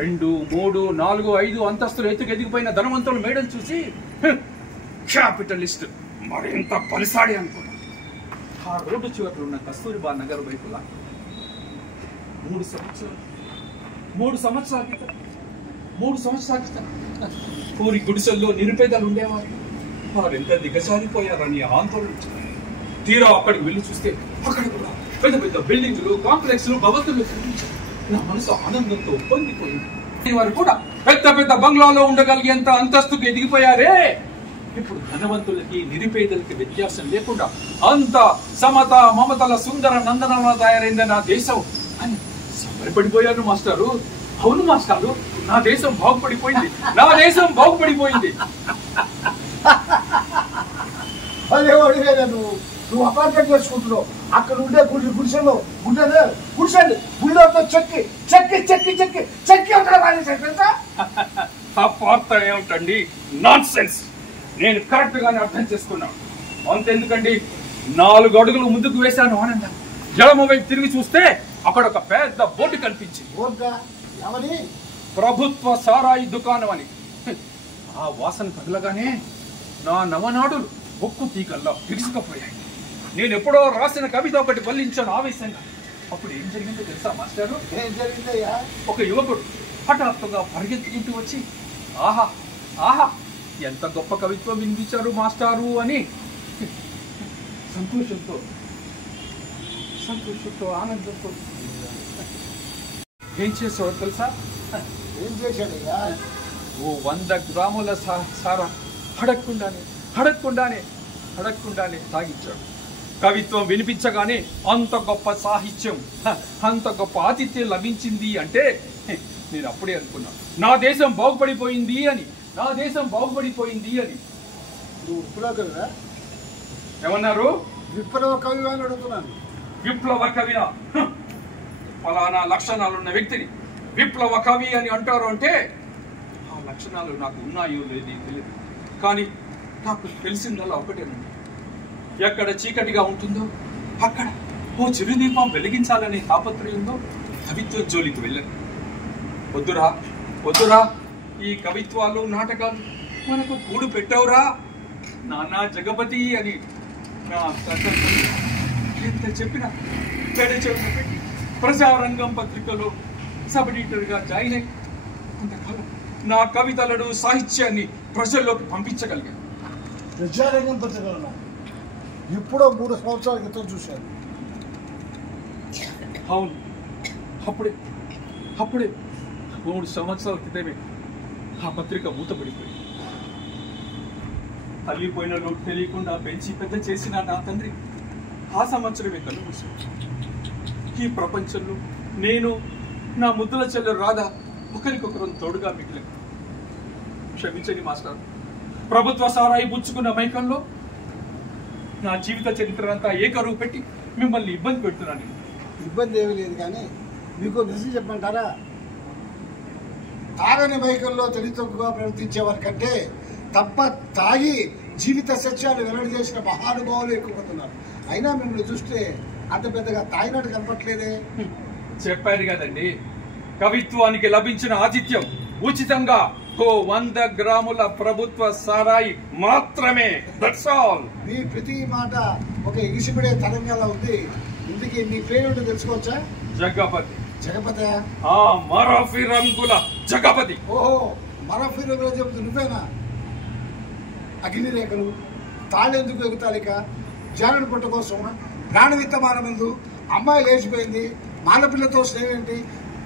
2, 3, 4, 5 అంతస్తులు ఎదిగిపోయిన ధనవంతులు మేడం చూసి క్యాపిటలిస్ట్ మరింత బలిసాడి అనుకున్నాను. ఆ రోడ్డు చివరిలో ఉన్న కస్తూరిబా నగర్ వైపులా 3 సంవత్సరాల క్రితం పూరి గుడిసెల్లో నిరుపేదలు ఉండేవారు. వారెంత దిగజారిపోయారని ఆందోళన. తీరా అక్కడికి వెళ్ళి చూస్తే అక్కడ కూడా పెద్ద పెద్ద బిల్డింగ్లు, కాంప్లెక్స్లు, భవంతులు కనిపించాయి. నా మనసు ఆనందంతో పొందిపోయింది. వారు కూడా పెద్ద పెద్ద బంగ్లాలో ఉండగలిగేంత అంతస్తుకు ఎదిగిపోయారే. ఇప్పుడు ధనవంతులకి నిరుపేదలకి వ్యత్యాసం లేకుండా అంత సమత మమతల సుందర నందనంగా తయారైంది నా దేశం అని సంబరపడిపోయారు మాస్టారు. అవును మాస్టారు, నా దేశం బాగుపడిపోయింది. నువ్వు అపార్ట్మెంట్ చేసుకుంటున్నావు. అక్కడ ఉండే గుడిసెలో గుడిలోతో చెక్కి అపార్థం ఏమిటండి? Non sense. నేను కరెక్ట్ గానే అర్థం చేసుకున్నాను. అంతెందుకండి, 4 అడుగులు ముందుకు వేశాను ఆనందం. ఎడమ వైపు తిరిగి చూస్తే అక్కడ ఒక పెద్ద బోర్డు కనిపించింది. ప్రభుత్వ సారాయి దుకాణం అని. ఆ వాసన తగలగానే నా నవనాడులు ఒక్కు తీగల్లో బిగుసుకుపోయాయి. నేను ఎప్పుడో రాసిన కవిత ఒకటి వల్లించాను ఆవేశంగా. అప్పుడు ఏం జరిగిందో తెలుసా మాస్టారు? ఏం జరిగిందయ్యా? ఒక యువకుడు హఠాత్తుగా పరిగెత్తుకుంటూ వచ్చి ఆహా ఆహా ఎంత గొప్ప కవిత్వం వినిపించారు మాస్టారు అని సంతోషంతో ఆనందంతో ఏం చేసావు తెలుసా? ఏం చేశాడయ్యా? ఓ 100 గ్రాముల సారా అడగకుండానే తాగించాడు. కవిత్వం వినిపించగానే అంత గొప్ప సాహిత్యం, అంత గొప్ప ఆతిథ్యం లభించింది అంటే నేను అప్పుడే అనుకున్నాను, నా దేశం బాగుపడిపోయింది అని. నువ్వు విప్లవ కవిరా? ఏమన్నారు? విప్లవ కవి అని అడుగుతున్నాను. విప్లవ కవినా? ఫలానా లక్షణాలున్న వ్యక్తిని విప్లవ కవి అని అంటారు అంటే ఆ లక్షణాలు నాకు ఉన్నాయో లేదో తెలియదు. కానీ నాకు తెలిసిందల్లా ఒకటేనండి, ఎక్కడ చీకటిగా ఉంటుందో అక్కడ ఓ చిరుదీపం వెలిగించాలనే తాపత్రయంలో కవిత్వం జోలికి వెళ్ళను. వద్దురా ఈ కవిత్వాలు నాటకాలు మనకు కూడు పెట్టవురా నానా జగపతి అని నా ఎంత చెప్పినా పెడ చెవిన పెట్టి ప్రజారంగం పత్రికలో సబ్ ఎడిటర్గా జాయిన్ అయ్యి కొంతకాలం నా కవితలను సాహిత్యాన్ని ప్రజల్లోకి పంపించగలిగాను. ప్రజారంగం పత్రికలు ఎప్పుడో 3 సంవత్సరాల క్రితం చూశాను. అవును, అప్పుడే 3 సంవత్సరాల క్రితమే ఆ పత్రిక మూతపడిపోయింది. తల్లిపోయిన లోటు తెలియకుండా పెంచి పెద్ద చేసిన నా తండ్రి ఆ సంవత్సరమే కన్నుమూశాడు. ఈ ప్రపంచంలో నేను, నా ముద్దుల చెల్లెలు రాధ ఒకరికొకరం తోడుగా మిగిలాను. క్షమించండి మాస్టర్, ప్రభుత్వ సారాయి పుచ్చుకున్న మైకంలో నా జీవిత చరిత్ర అంతా ఏకరువు పెట్టి మిమ్మల్ని ఇబ్బంది పెడుతున్నాను. ఇబ్బంది ఏమీ లేదు, కానీ మీకు నిజం చెప్పమంటారా? తాగని మైకంలో తెలితొక్కుగా ప్రవర్తించే వారి కంటే తప్ప తాగి జీవిత సత్యాలు వెల్లడి చేసిన మహానుభావులు ఎక్కువతున్నారు. అయినా మిమ్మల్ని చూస్తే అంత పెద్దగా తాగినట్టు కనపట్లేదే. చెప్పారు కదండి, కవిత్వానికి లభించిన ఆతిథ్యం ఉచితంగా 100 గ్రాముల ప్రభుత్వ సారాయి మాత్రమే. That's all. మీ ప్రతి మాట ఒక ఎగిసిపడే తరంగాలా ఉంది. ఇందుకే నీ పేరు తెలుసుకోవచ్చా? జగ్గపతి. జగపతి మరాఫీ రంగుల జగపతి. ఓహో, మరాఫీ రంగుల చెబుతూ నువ్వేనా? అగ్నిరేఖలు తాళెందుకు ఎగుతాలిక, జానుడు పుట్ట కోసం ప్రాణ విత్తమాన ముందు అమ్మాయి లేచిపోయింది, మాలపిల్లతో స్నేహమేంటి,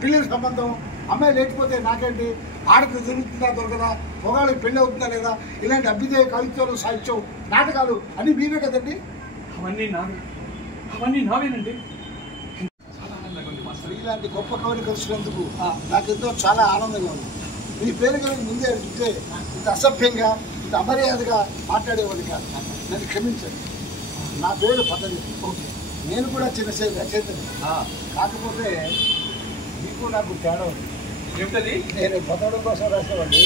పిల్లల సంబంధం, అమ్మాయి లేచిపోతే నాకేంటి, ఆడపిల్ల దొరుకుతుందా దొరకదా, మొగాళ్ళకి పెళ్ళి అవుతుందా లేదా, ఇలాంటి అభ్యుదయ కవిత్వాలు సాహిత్యం నాటకాలు అన్ని మీవే కదండి. అవన్నీ నావేనండి. ఇలాంటి గొప్ప కవిని కలిసినందుకు నాకెంతో చాలా ఆనందంగా ఉంది. మీ పేరు కనుక ముందే అడిగితే ఇంత అసభ్యంగా ఇంత అమర్యాదగా మాట్లాడేవాడిని కాదు, నన్ను క్షమించండి. నా పేరు పతంజలి. నేను కూడా చిన్న రచయితని, కాకపోతే మీకు నాకు తేడా ఉంది. ఏమిటది? నేను బతకడం కోసం రాసేవాడిని,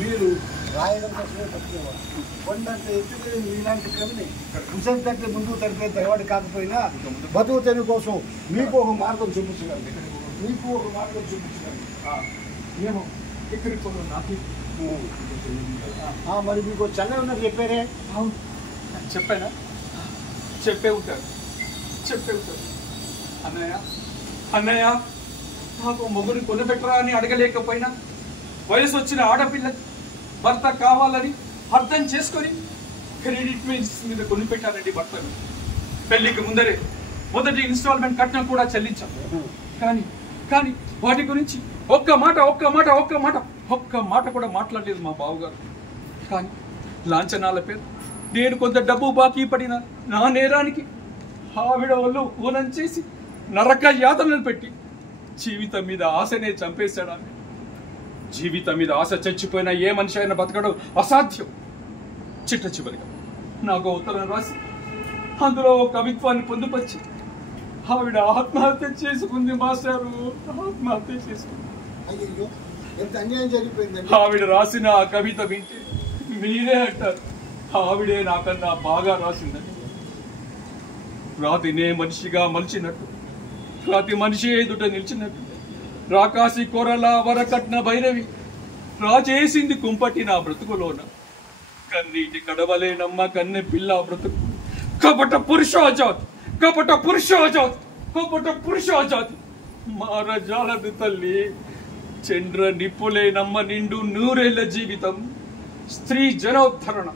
మీరు రాయడం కోసమే బతికేవాడు. కొండంత ఎత్తుకుని మీలాంటి కవిని భుజం తట్టి ముందుకు తడిపే తెగవాడి కాకపోయినా బతుకు తెరువు కోసం మీకు ఒక మార్గం చూపించగలను, మీకు ఒక మార్గం చూపించగలను. ఏమో ఎక్కడికి నాకు మరి మీకు చెన్నై ఉన్నది చెప్పారే? చెప్పానా? చెప్పే ఉంటారు. అన్నయ్య నాకు మొగుని కొనిపెట్టరా అని అడగలేకపోయినా వయసు వచ్చిన ఆడపిల్ల భర్త కావాలని అర్థం చేసుకొని క్రెడిట్ మీద కొనిపెట్టారండి భర్తను. పెళ్లికి ముందరే మొదటి ఇన్స్టాల్మెంట్ కట్నం కూడా చెల్లించాం. కానీ వాటి గురించి ఒక్క మాట కూడా మాట్లాడలేదు మా బావగారు. కానీ లాంఛనాల పేరు నేను కొంత డబ్బు బాకీ పడిన నా నేరానికి ఆవిడ ఒళ్ళు ఊనం చేసి నరక యాతనలు పెట్టి జీవితం మీద ఆశనే చంపేశాడు. జీవితం మీద ఆశ చచ్చిపోయిన ఏ మనిషి అయినా బతకడం అసాధ్యం. చిట్ట చివరిగా నాకు ఉత్తరం రాసి అందులో ఒక కవిత్వాన్ని పొందుపరిచి ఆవిడ ఆత్మహత్య చేసుకుంది మాస్టారు. ఆత్మహత్య చేసుకుంది. అయ్యో, ఎంత అన్యాయం జరిగిపోయిందండి. ఆవిడ రాసిన ఆ కవిత వింటే మీరే అంటారు ఆవిడే నాకన్నా బాగా రాసిందని. రాతినే మనిషిగా మలిచినట్టు, రాతి మనిషి ఎదుట నిలిచినట్టు, రాకాసి కొరల వరకట్న భైరవి రాజేసింది కుంపటి నా బ్రతుకులోన. కన్నీటి కడవలేనమ్మ కన్నె పిల్ల బ్రతుకు. కపట పురుషోజాతి మారజాలదు తల్లి. చంద్ర నిప్పులేనమ్మ నిండు నూరేళ్ల జీవితం. స్త్రీ జనోద్ధరణ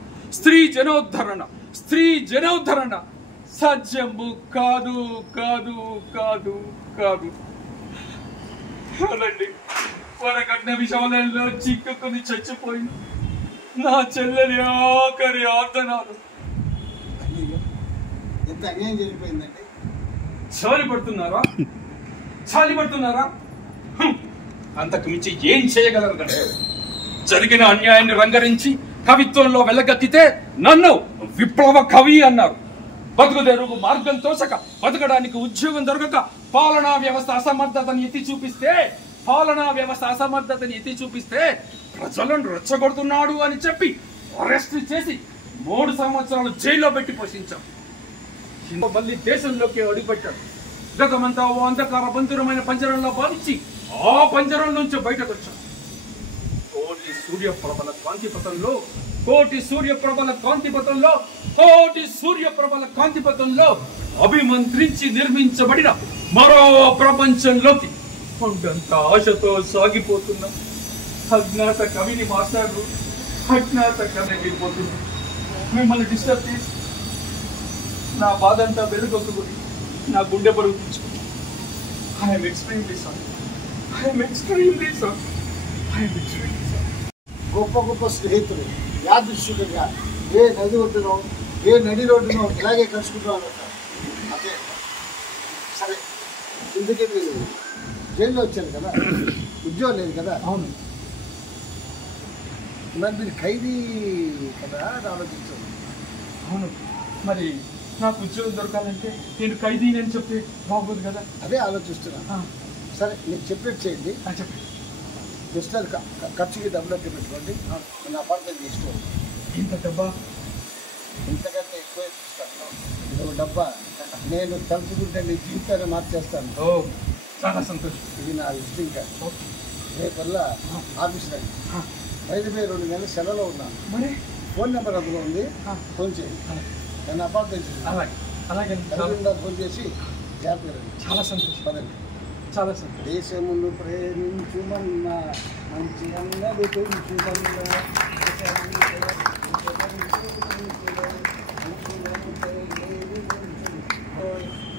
సత్యము కాదు. అదండి వరకట్న విషాలంలో చిక్కుకుని చచ్చిపోయింది నా చెల్లెలి ఆఖరి ఆర్దనాలు. అయ్యో, ఎంత అన్యాయం జరిగిపోయిందండి. చాలి పడుతున్నారా? అంతకు మించి ఏం చేయగలరు కంటే జరిగిన అన్యాయాన్ని రంగరించి కవిత్వంలో వెళ్లగక్కితే నన్ను విప్లవ కవి అన్నారు. బతుకు తెరుగు మార్గం తోసక, బతకడానికి ఉద్యోగం దొరకక పాలనా వ్యవస్థ అసమర్థతని ఎత్తి చూపిస్తే ప్రజలను రెచ్చగొడుతున్నాడు అని చెప్పి అరెస్ట్ చేసి 3 సంవత్సరాలు జైల్లో పెట్టి పోషించాం. మళ్ళీ దేశంలోకి అడుగుపెట్టాడు. గతమంతా ఓ అంధకార బంధురమైన పంజరంలో భావించి ఆ పంజరం నుంచి బయటకు వచ్చాం. కోటి సూర్యప్రభల కాంతిపథంలో అభిమంత్రించి నిర్మించబడిన మరో ప్రపంచంలోకి కొండంత ఆశతో సాగిపోతున్నా అజ్ఞాత కవిని మాస్టారు. అజ్ఞాత కవికి పోతున్నా మిమ్మల్ని డిస్టర్బ్ చేసి నా బాధంతా వెలుగొక్కుని నా గుండె బరువు తెచ్చుకుని ఐఎమ్ ఎక్స్ట్రీమ్లీ సారీ. గొప్ప స్నేహితులు యాదృశ్చికంగా ఏ నది ఒడ్డునో ఏ నడి రోడ్డునో ఇలాగే కలుసుకుంటూ ఉంటారు. అదే సరే, ఇందుకే మీరు జైల్లో వచ్చారు కదా, ఉద్యోగం లేదు కదా. అవును. మరి మీరు ఖైదీ కదా అని ఆలోచించారు. అవును, మరి నాకు ఉద్యోగం దొరకాలంటే నేను ఖైదీ అని చెప్తే బాగోదు కదా. అదే ఆలోచిస్తున్నా. సరే, నేను చెప్పేది చేయండి. చెప్పండి. జస్ట్ అది ఖర్చుకి డబ్బులు అట్టి పెట్టుకోండి. నేను అపార్ట్మెంట్ తీసుకోండి. ఇంత డబ్బా? ఇంతకంటే ఎక్కువ ఇస్తాను. నువ్వు డబ్బా నేను తలుచుకుంటే నీ జీవితాన్ని మార్చేస్తాను. ఓ, చాలా సంతోషం. ఇది నా విజిటింగ్ కార్డ్. రేపల్లా ఆఫీస్ రండి. 2 నెలల సెలవులో ఉన్నాను. మరి ఫోన్ నెంబర్ అందులో ఉంది, ఫోన్ చేయండి. నేను అపార్ట్మెంట్ అలాగే ఫోన్ చేసి జాగ్రత్తగా రండి. చాలా సంతోషం. పదండి. చాలా సార్. దేశమును ప్రేమించుమన్నా మంచి అన్నది పెంచుమన్నా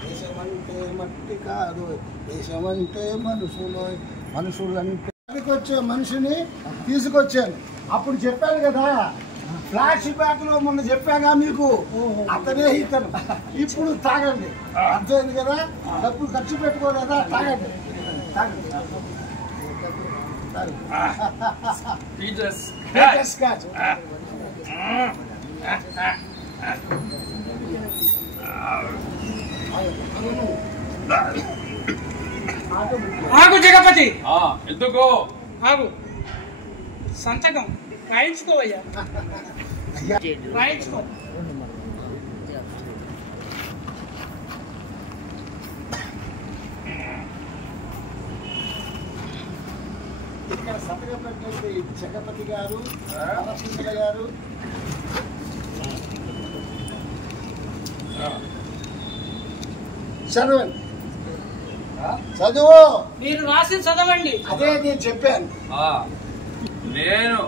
దేశమంటే మట్టి కాదు, దేశమంటే మనుషులు, మనుషులంటే వచ్చే మనిషిని తీసుకొచ్చాను. అప్పుడు చెప్పాను కదా, ఫ్లాష్ బ్యాక్ లో మొన్న చెప్పాగా మీకు, అతనే ఇతను. ఇప్పుడు తాగండి, అర్థమైంది కదా, డబ్బులు ఖర్చు పెట్టుకోలేదా, తాగండి తాగండి. స్కాచ్ ఆగు జగపతి, ఎందుకో ఆగు. సంతకం రాయించుకోవయ్యా, రాయించుకో. ఇక్కడ సంతకం పెట్టండి జగపతి గారు, రామచంద్ర గారు. చదవండి, చదువు. మీరు రాసి చదవండి. అదే నేను చెప్పాను. నేను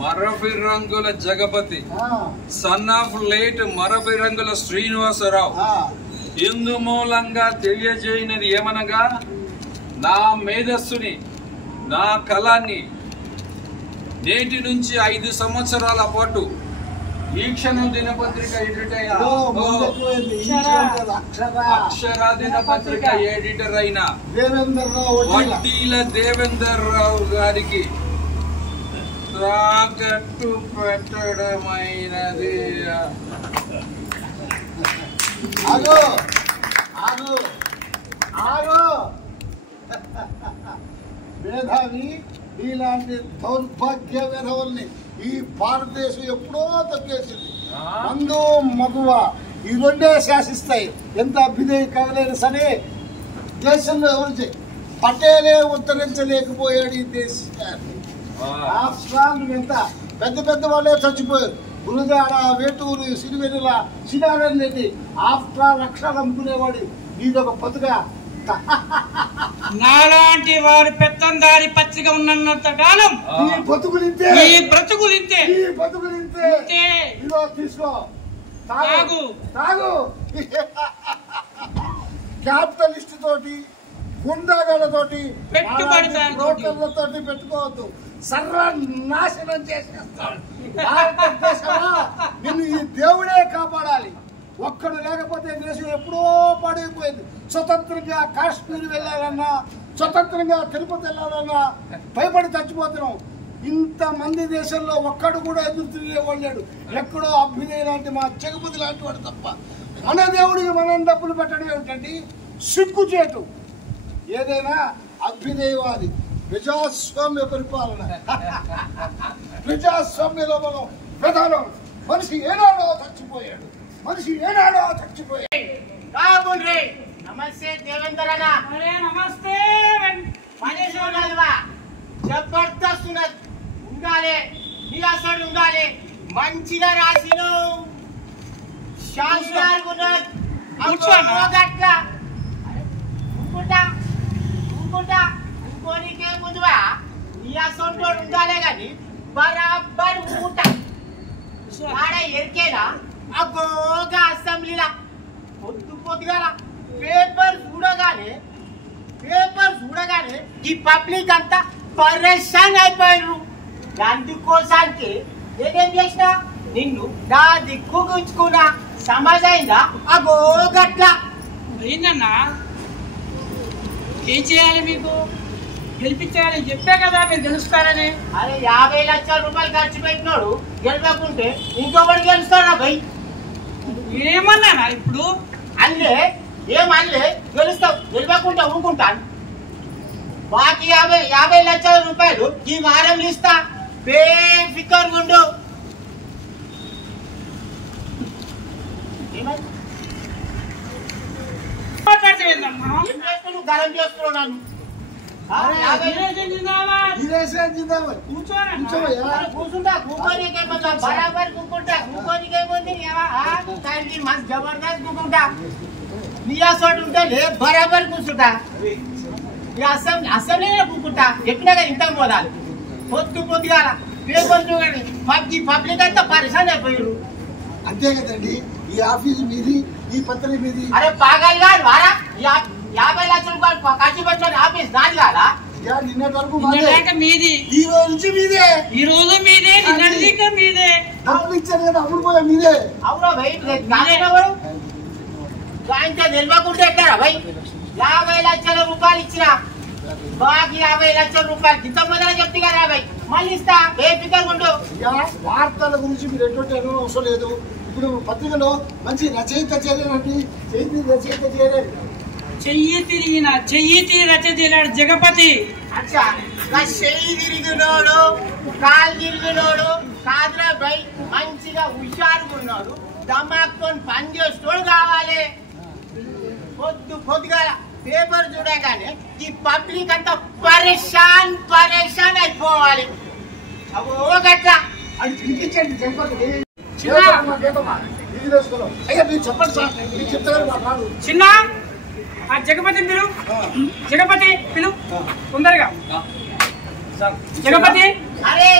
మరఫి రంగుల జగపతి, సన్ ఆఫ్ లేట్ మరఫి రంగుల శ్రీనివాసరావు, ఇందు మూలంగా తెలియజేయనది ఏమనగా, నా మేధస్సుని, నా కళాన్ని నేటి నుంచి 5 సంవత్సరాల పాటు ఈ క్షణం దినపత్రిక అక్షర దినపత్రిక ఎడిటర్ అయిన వడ్డీల దేవేందర్ రావు గారికి తాకట్టు పెట్టడమైనది. మేధావి, ఇలాంటి దౌర్భాగ్య విధవుల్ని ఈ భారతదేశం ఎప్పుడో తగ్గేసింది. మందు మగువ ఈ రెండే శాసిస్తాయి. ఎంత అభ్యుదయ కవలైన సరే దేశంలో ఎవరు పటేలే ఉత్తరించలేకపోయాడు ఈ దేశాన్ని. ఎంత పెద్ద పెద్ద వాళ్ళే చచ్చిపోయారు. గురుగాడ, వేటూరు, సిరివెన్నెల, శ్రీనారాయణ రెడ్డి ఆఫ్టర్ అక్షరాలు అమ్ముకునేవాడు. ఇదొక బతుగా. నాలాంటి వారి పెత్తందారి పత్రిక ఉన్నంత కాలం ఈ బ్రతుకులింతే. ఇదో తీసుకో, తాగు తాగు. క్యాపిటలిస్ట్ తోటి, గుండాగలతోటి, బ్రోకర్లతోటి పెట్టుకోవద్దు. సర్వనాశనం చేసేస్తాడు భారతదేశంలో. నిన్ను ఈ దేవుడే కాపాడాలి. ఒక్కడు లేకపోతే దేశం ఎప్పుడో పడైపోయింది. స్వతంత్రంగా కాశ్మీర్ వెళ్ళాలన్నా, స్వతంత్రంగా తిరుపతి వెళ్ళాలన్నా భయపడి చచ్చిపోతున్నాం. ఇంతమంది దేశంలో ఒక్కడు కూడా ఎదురు తిరిగేవాడు లేడు. ఎక్కడో అభ్యుదయ లాంటి మా జగపతి లాంటి వాడు తప్ప. మన దేవుడికి మనం డబ్బులు పెట్టడం ఏమిటండి? సిగ్గుచేటు. ఏదైనా అభ్యుదయవాది, ప్రజాస్వామ్య పరిపాలన, ప్రజాస్వామ్యంలో మనం ప్రధానం. మనిషి ఏనాడో చచ్చిపోయాడు. నమస్తే దేవేందర్ అన్న. నమస్తే. జబర్దస్త్ ఉన్నది, ఉండాలి, నిరాశడు ఉండాలి. మంచిగా రాసిన శాస్త్రాలు ఉన్నది. ఇంకోనికే ముందువా నిరాశోడు ఉండాలి కానీ బరాబర్ ఊట ఆడ ఎరికేనా అగోగా అసెంబ్లీలా పొద్దుగాల పేపర్ చూడగానే ఈ పబ్లిక్ అంతా పరేషాన్ అయిపోయారు. అందుకోసానికి నేనేం చేసినా, నిన్ను నా దిక్కు గుంచుకున్నా. సమాజైందా? అగోగట్లా అయిందన్నా. ఏం చేయాలి? మీకు గెలిపించాలని చెప్పే కదా మీరు గెలుస్తారని. అరే 50 లక్షల రూపాయలు ఖర్చు పెట్టినోడు గెలవకుంటే ఇంకొకటి గెలుస్తాడా భయ్? ఏమన్నానా ఇప్పుడు? ఏమనలే గెలుస్తావు, గెలవకుంటే ఊరుకుంటాను. బాకీ 50 లక్షల రూపాయలు ఈ వారం ఇస్తా, బేఫికర్ ఉండు. గరం చేస్తున్నావు నన్ను. కూర్చుంటా, కూకోనికేమన్నా బరాబర్ కూకుంటా. కూకోనికేముంది, జబర్దస్త్ కూకుంటా. నియాసోటి ఉంటే బరాబర్ కూర్చుంటా. అసెంబ్లీలో కూకుంటా చెప్పినా కదా ఇంత పోదాలి పొద్దుగాల పేపర్ చూడండి పబ్లిక్ అంతా పరిశాన్ అయిపోయారు. అంతే కదండి, ఈ ఆఫీసు మీది, ఈ పత్రిక మీది. అరే పాగల్ గారు వారా 50 లక్షల రూపాయలు ఖర్చు పెట్టిన ఆఫీస్ నాది కాదా? నిన్నటి వరకు మీది, ఈ రోజు నుంచి మీదే, ఈ రోజు మీదే, నిన్నటికి మీదే. డబ్బులు ఇచ్చారు కదా అప్పుడు పోయా మీదే. అవునా భయ్ కాలేనవాడు ఆయనతో నిల్వకుంటే ఎట్టారా భయ్? 50 లక్షల రూపాయలు ఇచ్చిన బాకి 50 లక్షల రూపాయలు ఇంత మొదలు చెప్తే కదా భయ్ మళ్ళీ ఇస్తా బేఫికర్ ఉండు. వార్తల గురించి మీరు ఎటువంటి అనుభవం అవసరం లేదు. ఇప్పుడు పత్రికలో మంచి రచయిత చేరేనండి, రచయిత చేరేది. చెయ్యి తిరిగి రచయిత జగపతి. అచ్చా చెయ్యి తిరిగినోడు కాలు తిరిగినోడు కాదురా భయ్, మంచిగా హుషారుగా ఉన్నాడు, దమాక్తో పని చేసేటోడు కావాలి. పొద్దుగా పేపర్ చూడగానే ఈ పబ్లిక్ అంతా పరేషాన్ అయిపోవాలి. అవో గట్లా అది పిలిపించండి చెప్పండి సార్, మీరు చెప్తారు రాదు. చిన్న ఆ జగపతి పిలు తొందరగా. జగపతి అరే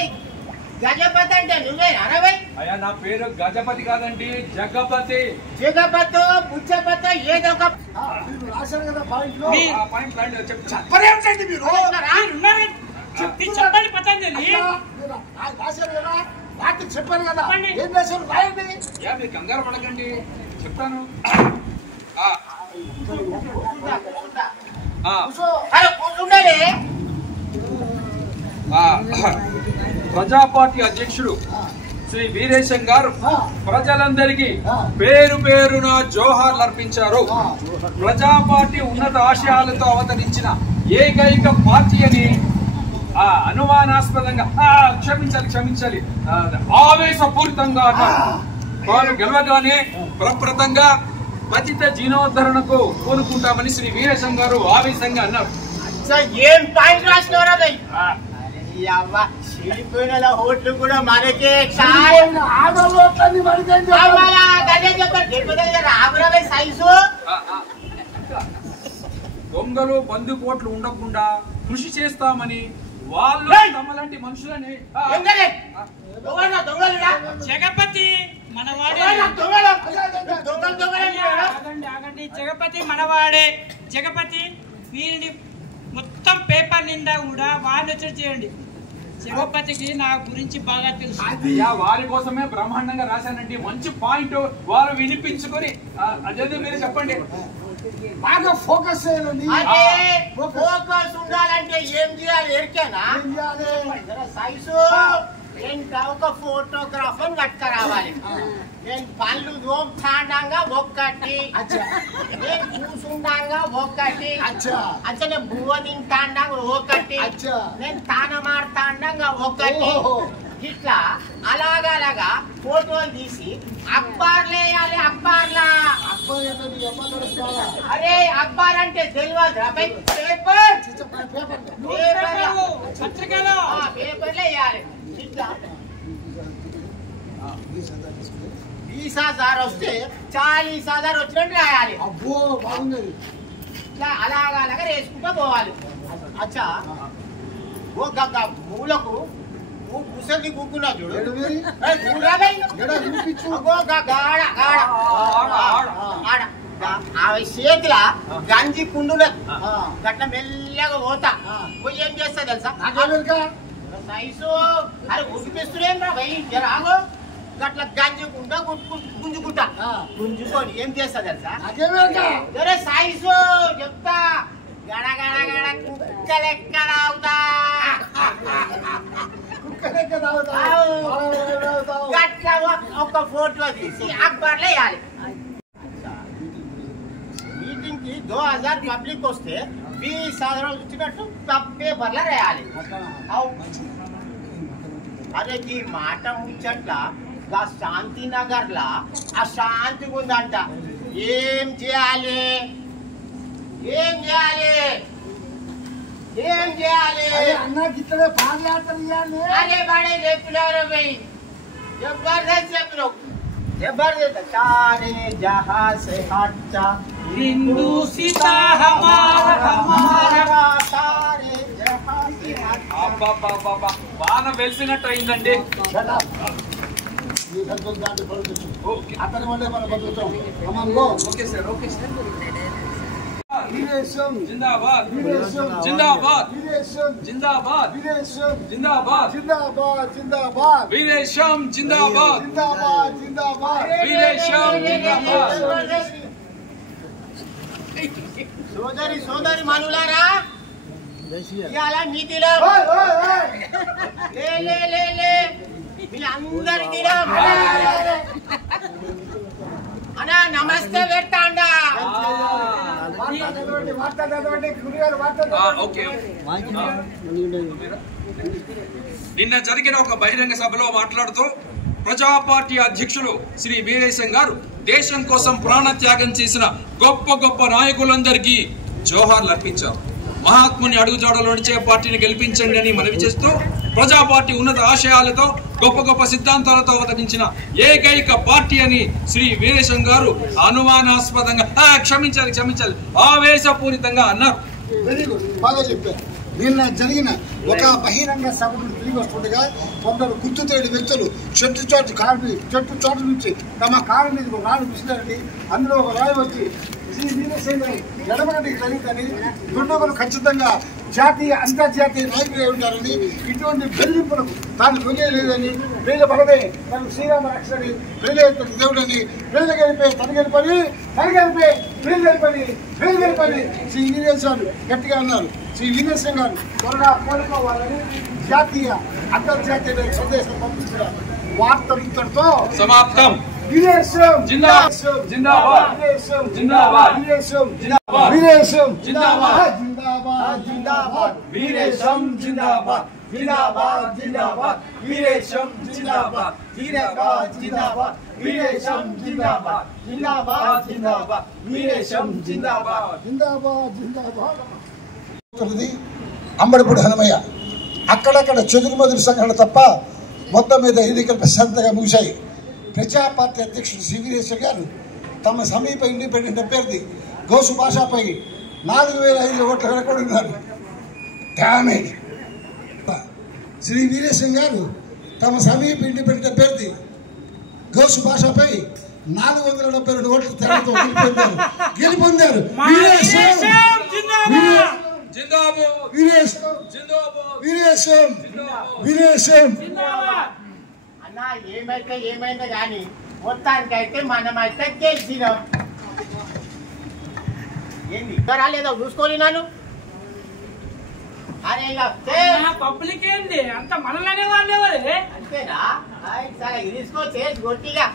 గజపతి అంటే నువ్వేనా భయ్? అయ్యా నా పేరు గజపతి కాదండి, జగపతి. జగపతో బుచ్చపతో ఏదో ఒక రాశారు కదా పాయింట్లో. చెప్పండి మీరు చెప్పండి పతంజలి. రాశారు కదా, వాటికి చెప్పారు కదా, ఏం రాశారు రాయండి. మీరు కంగారు పడకండి, చెప్తాను. కూర్చుండాలి. ప్రజా పార్టీ అధ్యక్షుడు శ్రీ వీరేశం గారు ప్రజలందరికీ పేరు పేరున జోహార్లు అర్పించారు. ప్రజా పార్టీ ఉన్నత ఆశయాలతో అవతరించిన ఏకైక పార్టీ అని అనుమానాస్పదంగా క్షమించాలి ఆవేశపూరితంగా అన్నారు. వారు గెలవగానే ప్రప్రదంగా పతిత జీవనోద్ధరణకు కోరుకుంటామని శ్రీ వీరేశం గారు ఆవేశంగా అన్నారు. ఏం పాయింట్ రాసినవరా భయ్? చెడిపోయిన ఓట్లు కూడా మనకే సైజు. దొంగలు బందుకోట్లు ఉండకుండా కృషి చేస్తామని వాళ్ళు తమలాంటి మనుషులని. జగపతి మనవాడే, ఆగండి. జగపతి మనవాడే. జగపతి వీరిని మొత్తం పేపర్ నిండా కూడా వారిని వచ్చి చేయండి. జగపతికి నా గురించి బాగా తెలుసు. వారి కోసమే బ్రహ్మాండంగా రాశానండి. మంచి పాయింట్ వారు వినిపించుకొని అదే మీరు చెప్పండి. బాగా ఫోకస్ చేయాలండి. ఫోకస్ ఉండాలంటే ఏం చేయాలి ఎరికేనా? సైజు ఒక ఫోటోగ్రాఫర్ కట్టుకురావాలి. నేను పళ్ళు దోపుతాండంగా ఒక్కటి, నేను కూసుండంగా ఒక్కటి, నేను బువ్వ తింటాండంగా ఒకటి, నేను తానమాడతాండంగా ఒకటి. ఇట్లా అలాగా ఫోటోలు తీసి అక్బార్లు వేయాలి. అక్బార్లా అరే అక్బార్ అంటే తెలియదు పేపర్లో వేయాలి. ఇట్లా 20,000 వస్తే 40,000 వచ్చినట్టు రాయాలి. అబ్బో బాగుంది. ఇట్లా అలాగా వేసుకుంటూ పోవాలి. అచ్చా ఓ గగ్గ మూలకు కుసలి కూకున్నా చూడు. చేతిల గంజి కుండుల గట్ల మెల్లగా పోతా పోయి ఏం చేస్తా తెలుసా? సైజు అరే ఉడిపిస్తున్నాం రా భయ్ రాగో గట్ల గంజుకుంటా గుంజుకుంటా గుంజుకొని ఏం చేస్తా తెలుసా? అరే సైజు చెప్తా గడగడగడ కుక్క లెక్క తాగుతా. గట్ల ఒక ఫోటో తీసి అక్బర్లో వేయాలి. మీటింగ్ కి 2000 పబ్లిక్ వస్తే 20,000 వచ్చినట్టు పేపర్లో రాయాలి. అరే ఈ మాట ముచ్చట్ల శాంతినగర్ లా అశాంతిగా ఉందంట. ఏం చేయాలి? అన్న గిట్లనే పాదయాత్ర చేయాలి. అరే బడే చెప్పినారు భయ్, జబర్దస్త్ చెప్పినావు. जबरदस्त सारे जहां से हटता हिंदू सीता हमारा सारे जहां से हटता బాగా వెలిసినట్టు అయిందండి. అతని వల్లే మనం బతుకుతాం. అమ్మో okay sir, okay sir. Veeresham జిందాబాద్ వీరేశం జిందాబాద్ వీరేశం జిందాబాద్ వీరేశం జిందాబాద్ జిందాబాద్ జిందాబాద్ వీరేశం జిందాబాద్ జిందాబాద్ జిందాబాద్ వీరేశం జిందాబాద్. సోదరి సోదరి మనులారా ఇవాళ మీ దినం లే లే లే లే మీ అందరి దినం అన్నా నమస్తే పెడతాండా ఓకే. నిన్న జరిగిన ఒక బహిరంగ సభలో మాట్లాడుతూ ప్రజా పార్టీ అధ్యక్షులు శ్రీ వీరేశం గారు దేశం కోసం ప్రాణత్యాగం చేసిన గొప్ప గొప్ప నాయకులందరికీ జోహార్లు అర్పించారు. మహాత్ముని అడుగుజాడలో నడిచే పార్టీని గెలిపించండి అని మనవి చేస్తూ ప్రజా పార్టీ ఉన్నత ఆశయాలతో గొప్ప గొప్ప సిద్ధాంతాలతో అవతరించిన ఏకైక పార్టీ అని శ్రీ వీరేశం గారు అనుమానాస్పదంగా క్షమించాలి ఆవేశపూరితంగా అన్నారు. వెరీ గుడ్, బాగా చెప్పారు. నిన్న జరిగిన ఒక బహిరంగ సభను తిరిగి వస్తుండగా కొందరు గుర్తు తెలియని వ్యక్తులు చెట్టు చోటు నుంచి తమ కారు మీద రాళ్ళు విసిరారని అందులో ఒక రాయి వచ్చి శ్రీ వీరేశం ఎడమగంటికి తగిలిందని దుండగులు ఖచ్చితంగా జాతీయ అంతర్జాతీయ నాయకులే ఉంటారని ఇటువంటి బెదిరింపులకు తాను లొంగలేదని వీళ్ళ బలమే తను శ్రీరామ రక్షణని వీళ్ళే దేవుడని వీళ్ళ గెలిపే తను గెలిపని శ్రీ వీరేశం గట్టిగా అన్నారు. శ్రీ వీరేశం గారు త్వరగా కోలుకోవాలని జాతీయ అంతర్జాతీయ సందేశం పంపిస్తున్నారు. వార్తలు ఇంతటితో సమాప్తం. వీరేశం జిందాబాద్ జిందాబాద్ వీరేశం జిందాబాద్ వీరేశం జిందాబాద్ వీరేశం జిందాబాద్ జిందాబాద్ జిందాబాద్ వీరేశం జిందాబాద్ జిందాబాద్ జిందాబాద్ వీరేశం జిందాబాద్ జిందాబాద్ జిందాబాద్ వీరేశం జిందాబాద్ జిందాబాద్ జిందాబాద్ వీరేశం జిందాబాద్ జిందాబాద్ జిందాబాద్. అంబడిపూడి హనుమయ్య అక్కడక్కడ చెదురుమదురు సంఘటన తప్ప మొత్తం మీద ఎన్నికలు ప్రశాంతంగా ముగిశాయి. ప్రజా పార్టీ అధ్యక్షుడు శ్రీ వీరేశం గారు తమ సమీప ఇండిపెండెంట్ అభ్యర్థి గోసు భాషపై 4,500 ఓట్ల వెనకబడి ఉన్నారు. డ్యామేజ్. శ్రీ వీరేశం గారు తమ సమీప ఇండిపెండెంట్ అభ్యర్థి గోసు భాషపై 472 ఓట్ల తేడాతో గెలుపొందారు. వీరేశం అన్నా ఏమైందో కానీ మొత్తానికైతే మనమైతే గెలిచినాం. ఏంది రాలేదో చూసుకోని నన్ను అరే పబ్లిక్ ఏంది అంత మనలోనే వాళ్ళే అంతేనా? సరే తీసుకో చేసి గొట్టిగా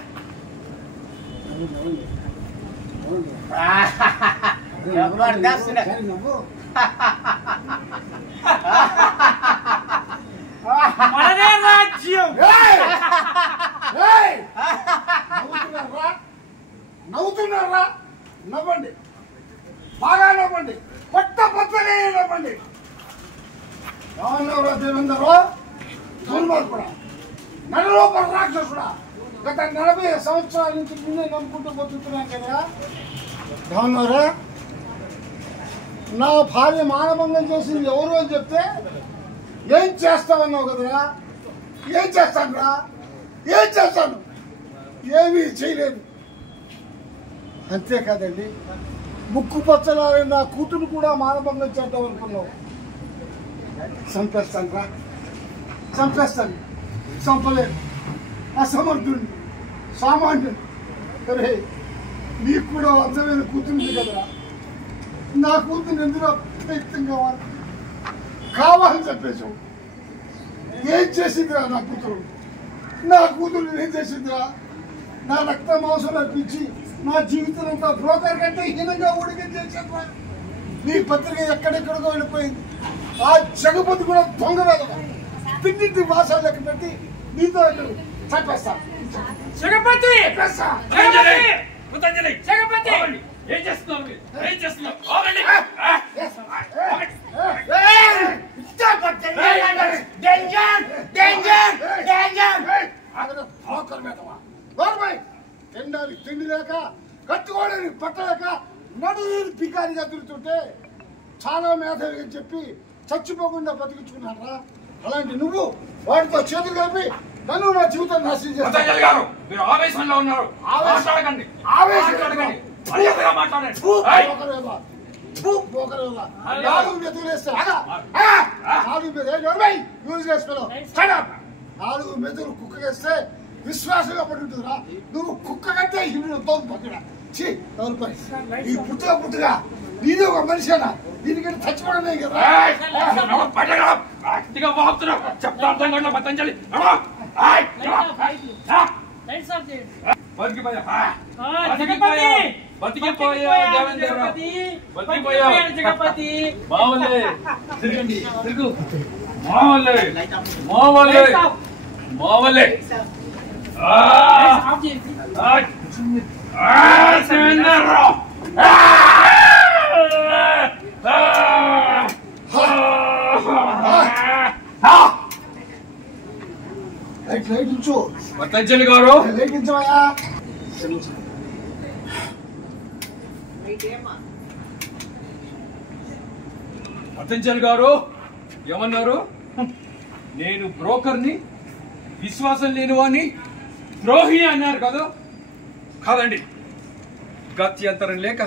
జబర్దస్త్ మనదే రాజ్యం. నవ్వుతున్నారా? నవ్వండి, బాగా నవ్వండి, కొత్త పచ్చనే నవ్వండి. రావణవరా దేవేంద్రో దుర్మార్గుడా, నరరూప రాక్షసుడా, గత 40 సంవత్సరాల నుంచి నిన్నే నమ్ముకుంటూ బతుకుతున్నాను కదా. రావణవరా, నా భార్య మానభంగం చేసింది ఎవరు అని చెప్తే ఏం చేస్తావన్నావు కదరా. ఏం చేస్తాను? ఏమీ చేయలేదు. అంతేకాదండి, ముక్కు పచ్చలారే నా కూతురు కూడా మానభంగం చేద్దాం అనుకున్నావు. చంపేస్తాను. చంపలేదు. అసమర్థుడిని, సామాన్యుడు. అరే, నీకు కూడా అర్థమైన కూతురుంది కదరా. నా కూతురు ఎందులో ప్రయత్నం కావాలని చెప్పేసావు. ఏం చేసిందిరా నా కూతురు? ఏం చేసిందిరా? నా రక్త మాంసం అర్పించి నా జీవితం అంతా బ్రోకర్ కంటే హీనంగా ఊడిగం చేసేట్రా. నీ పత్రిక ఎక్కడెక్కడికో వెళ్ళిపోయింది. ఆ జగపతి కూడా దొంగ వేద తిండి భాషలు లెక్క పెట్టి నీతో చంపేస్తా. జగపతి ఏం చేస్తున్నావు? తినడానికి తిండి లేక కట్టుకోవడానికి పట్టలేక నడురు పికారిగా తిరుగుతుంటే చాలా మేధావి అని చెప్పి చచ్చిపోకుండా బతికించుకున్నారా. అలాంటి నువ్వు వాడితో చేతులు కలిపి నన్ను నా జీవితం నాశనం చేస్తాను. ఆవేశంలో ఉన్నారు. నాలుగు మెతులు కుక్కగేస్తే విశ్వాసంగా పడి ఉంటుందిరా. నువ్వు కుక్క కంటే పక్కన ఈ పుట్టుగా నీది ఒక మనిషినా దీనికంటే చచ్చిపోవడమే కదా. పతంజలి పతంజలి గారు పతంజలి గారు ఏమన్నారు? నేను బ్రోకర్ని, విశ్వాసం లేనివాణ్ణి, ద్రోహి అన్నారు కదా. కాదండి, గత్యంతరం లేక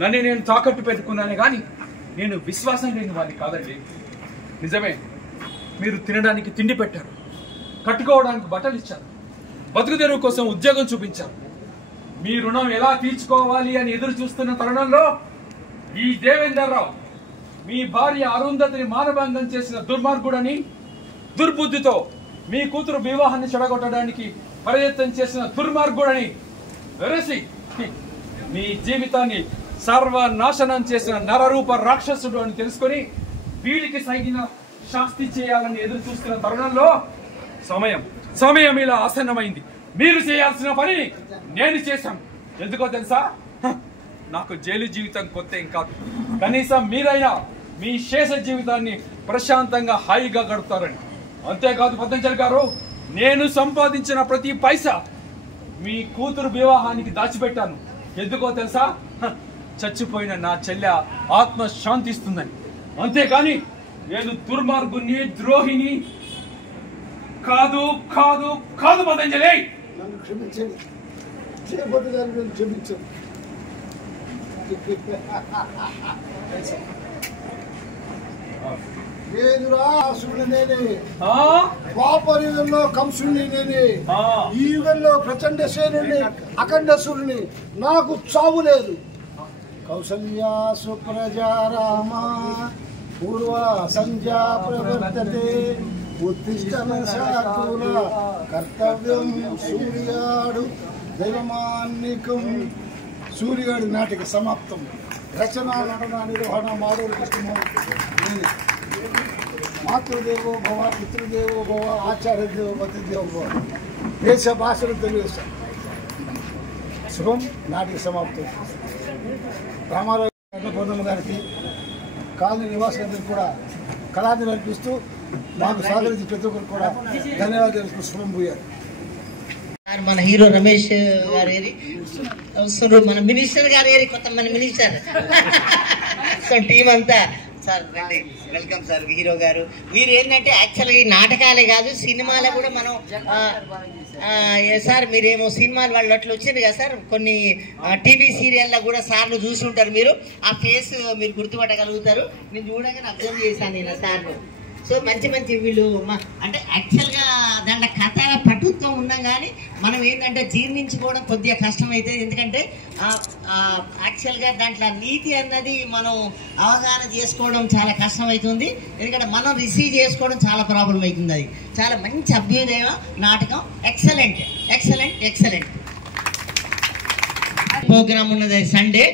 నన్ను నేను తాకట్టు పెట్టుకున్నానే కానీ నేను విశ్వాసం లేని వాడిని కాదండి. నిజమే, మీరు తినడానికి తిండి పెట్టారు, కట్టుకోవడానికి బట్టలు ఇచ్చారు, బతుకు తెరువు కోసం ఉద్యోగం చూపించారు. మీ రుణం ఎలా తీర్చుకోవాలి అని ఎదురు చూస్తున్న తరుణంలో ఈ దేవేందర్ రావు మీ భార్య అరుంధతిని మానభంగం చేసిన దుర్మార్గుడని, దుర్బుద్ధితో మీ కూతురు వివాహాన్ని చెడగొట్టడానికి ప్రయత్నం చేసిన దుర్మార్గుడని వెరసి మీ జీవితాన్ని సర్వనాశనం చేసిన నరరూప రాక్షసుడు అని తెలుసుకొని వీడికి సైగిన శాస్తి చేయాలని ఎదురు చూస్తున్న తరుణంలో సమయం ఇలా ఆసన్నమైంది. మీరు చేయాల్సిన పని నేను చేశాను. ఎందుకో తెలుసా? నాకు జైలు జీవితం కొత్త ఏం కాదు. కనీసం మీరైనా మీ శేష జీవితాన్ని ప్రశాంతంగా హాయిగా గడుపుతారని. అంతేకాదు పతంజలి గారు, నేను సంపాదించిన ప్రతి పైసా మీ కూతురు వివాహానికి దాచిపెట్టాను. ఎందుకో తెలుసా? చచ్చిపోయిన నా చెల్లె ఆత్మ శాంతిస్తుందని. అంతేకాని నేను దుర్మార్గుని, ద్రోహిని కాదు కాదు కాదు. పతంజలి నన్ను క్షమించండి, క్షమించండి. లేదురా, అసురుడు నేనే. ద్వాపర యుగంలో కంసుని నేనే. ఈ యుగంలో ప్రచండ సేనుని, అఖండసురుని. నాకు చావు లేదు. కౌసల్యా సుప్రజా రామ పూర్వ సంధ్యా ప్రవర్తతే ఉత్తిష్టమశాకుల కర్తవ్యం సూర్యాడు దైవమాన్నికం. సూర్యుడు నాటిక సమాప్తం. రచన, నటన, నిర్వహణ మాడూరు కృష్ణమూర్తి. మాతృదేవో భవ, పితృదేవో భవ, ఆచార్య దేవో మతృదేవో భవ. దేశ భాషలు తెలియజేస్తాం. శుభం. నాటిక సమాప్తం. రామారావు గౌతమ్ గారికి, కాలనీ నివాసులందరికీ కూడా కళాదిని అర్పిస్తూ నాకు సహకరించి ప్రతి ఒక్కరు కూడా ధన్యవాదాలు తెలుసుకు శుభం పోయారు. మన హీరో రమేష్ గారు ఏరి వస్తున్నారు, మన మినిస్టర్ గారు ఏరి, కొత్త మన మినిస్టర్. సో టీం అంతా సార్ రండి, వెల్కమ్ సార్. హీరో గారు మీరు ఏంటంటే యాక్చువల్గా ఈ నాటకాలే కాదు సినిమాలో కూడా మనం సార్ మీరేమో సినిమాలు వాళ్ళు అట్లా వచ్చింది కదా సార్, కొన్ని టీవీ సీరియల్లో కూడా సార్లు చూసి ఉంటారు. మీరు ఆ ఫేస్ మీరు గుర్తుపట్టగలుగుతారు. నేను చూడగానే అబ్జర్వ్ చేశాను నేను సార్ను. సో మంచి మంచి వీళ్ళు అంటే యాక్చువల్గా దాంట్లో కథ పటుత్వం ఉన్నాం కానీ మనం ఏంటంటే జీర్ణించుకోవడం కొద్దిగా కష్టమవుతుంది. ఎందుకంటే యాక్చువల్గా దాంట్లో నీతి అన్నది మనం అవగాహన చేసుకోవడం చాలా కష్టమవుతుంది. ఎందుకంటే మనం రిసీవ్ చేసుకోవడం చాలా ప్రాబ్లం అవుతుంది. అది చాలా మంచి అభ్యుదయ నాటకం. ఎక్సలెంట్ ఎక్సలెంట్ ఎక్సలెంట్ ప్రోగ్రామ్ ఉన్నది సండే.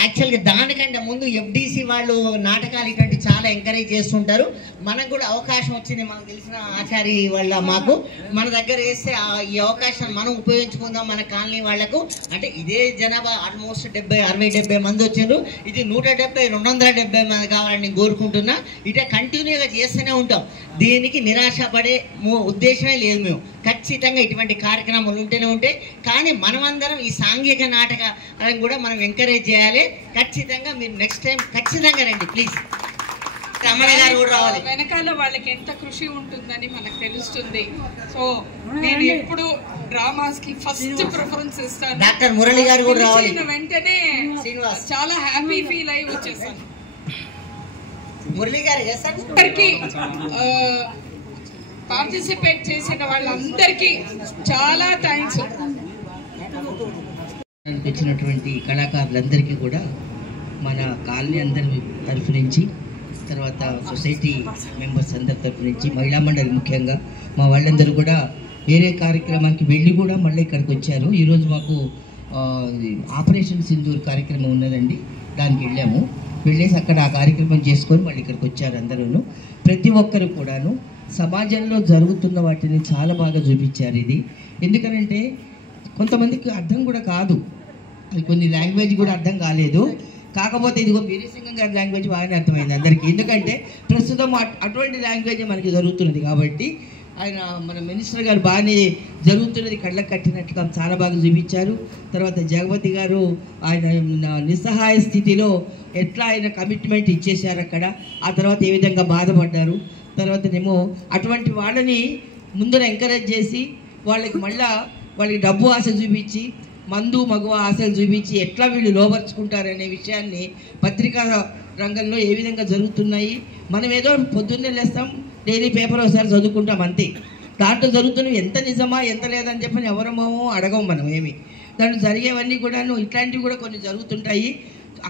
యాక్చువల్గా దానికంటే ముందు ఎఫ్డిసి వాళ్ళు నాటకాలు ఇటువంటి చాలా ఎంకరేజ్ చేస్తుంటారు. మనకు కూడా అవకాశం వచ్చింది, మనకు తెలిసిన ఆచారి వాళ్ళ మాకు మన దగ్గర వేస్తే ఈ అవకాశం మనం ఉపయోగించుకుందాం మన కాలనీ వాళ్లకు. అంటే ఇదే జనాభా ఆల్మోస్ట్ 60-70 మంది వచ్చారు. ఇది 170-270 మంది కావాలని కోరుకుంటున్నా. ఇటే కంటిన్యూగా చేస్తూనే ఉంటాం. దీనికి నిరాశపడే ఉద్దేశమే లేదు. మేము ఖచ్చితంగా ఇటువంటి కార్యక్రమాలు ఉంటూనే ఉంటాయి. కానీ మనమందరం ఈ సాంఘిక నాటకాలను కూడా మనం ఎంకరేజ్ చేయాలి. ఖచ్చితంగా మీరు నెక్స్ట్ టైం ఖచ్చితంగా రండి ప్లీజ్. రమణ గారు కూడా రావాలి. వెనకాల వాళ్ళకి ఎంత కృషి ఉంటుందని మనకు తెలుస్తుంది. సో నేను ఎప్పుడు డ్రామాస్ కి ఫస్ట్ ప్రిఫరెన్స్ ఇస్తాను. డాక్టర్ మురళి గారు కూడా రావాలి. వెంటనే చాలా హ్యాపీ ఫీల్ అయ్యి వచ్చేసాను. మురళి గారు చేస్తారు. పార్టిసిపేట్ చేసిన వాళ్ళందరికీ చాలా థ్యాంక్స్. వచ్చినటువంటి కళాకారులందరికీ కూడా మన కాలనీ అందరి తరఫు నుంచి, తర్వాత సొసైటీ మెంబర్స్ అందరి తరఫు నుంచి, మహిళా మండలి ముఖ్యంగా మా వాళ్ళందరూ కూడా వేరే కార్యక్రమానికి వెళ్ళి కూడా మళ్ళీ ఇక్కడికి వచ్చారు. ఈరోజు మాకు ఆపరేషన్ సింధూర్ కార్యక్రమం ఉన్నదండి, దానికి వెళ్ళాము. వెళ్ళేసి అక్కడ ఆ కార్యక్రమం చేసుకొని మళ్ళీ ఇక్కడికి వచ్చారు అందరూ. ప్రతి ఒక్కరు కూడాను సమాజంలో జరుగుతున్న వాటిని చాలా బాగా చూపించారు. ఇది ఎందుకనంటే కొంతమందికి అర్థం కూడా కాదు, అది కొన్ని లాంగ్వేజ్ కూడా అర్థం కాలేదు. కాకపోతే ఇదిగో వీరేసింగం గారి లాంగ్వేజ్ బాగానే అర్థమైంది అందరికీ. ఎందుకంటే ప్రస్తుతం అటువంటి లాంగ్వేజ్ మనకి జరుగుతున్నది కాబట్టి ఆయన మన మినిస్టర్ గారు బాగానే జరుగుతున్నది కళ్ళకు కట్టినట్టుగా చాలా బాగా చూపించారు. తర్వాత జగపతి గారు ఆయన నిస్సహాయ స్థితిలో ఎట్లా ఆయన కమిట్మెంట్ ఇచ్చేశారు అక్కడ, ఆ తర్వాత ఏ విధంగా బాధపడ్డారు, తర్వాతనేమో అటువంటి వాళ్ళని ముందర ఎంకరేజ్ చేసి వాళ్ళకి డబ్బు ఆశ చూపించి మందు మగువ ఆశలు చూపించి ఎట్లా వీళ్ళు లోపరుచుకుంటారనే విషయాన్ని పత్రికా రంగంలో ఏ విధంగా జరుగుతున్నాయి. మనం ఏదో పొద్దున్నే లేస్తాం, డైలీ పేపర్ ఒకసారి చదువుకుంటాం అంతే. దాంట్లో జరుగుతున్నవి ఎంత నిజమా ఎంత లేదని చెప్పని ఎవరమో అడగం మనం ఏమి. దాంట్లో జరిగేవన్నీ కూడాను ఇట్లాంటివి కూడా కొన్ని జరుగుతుంటాయి.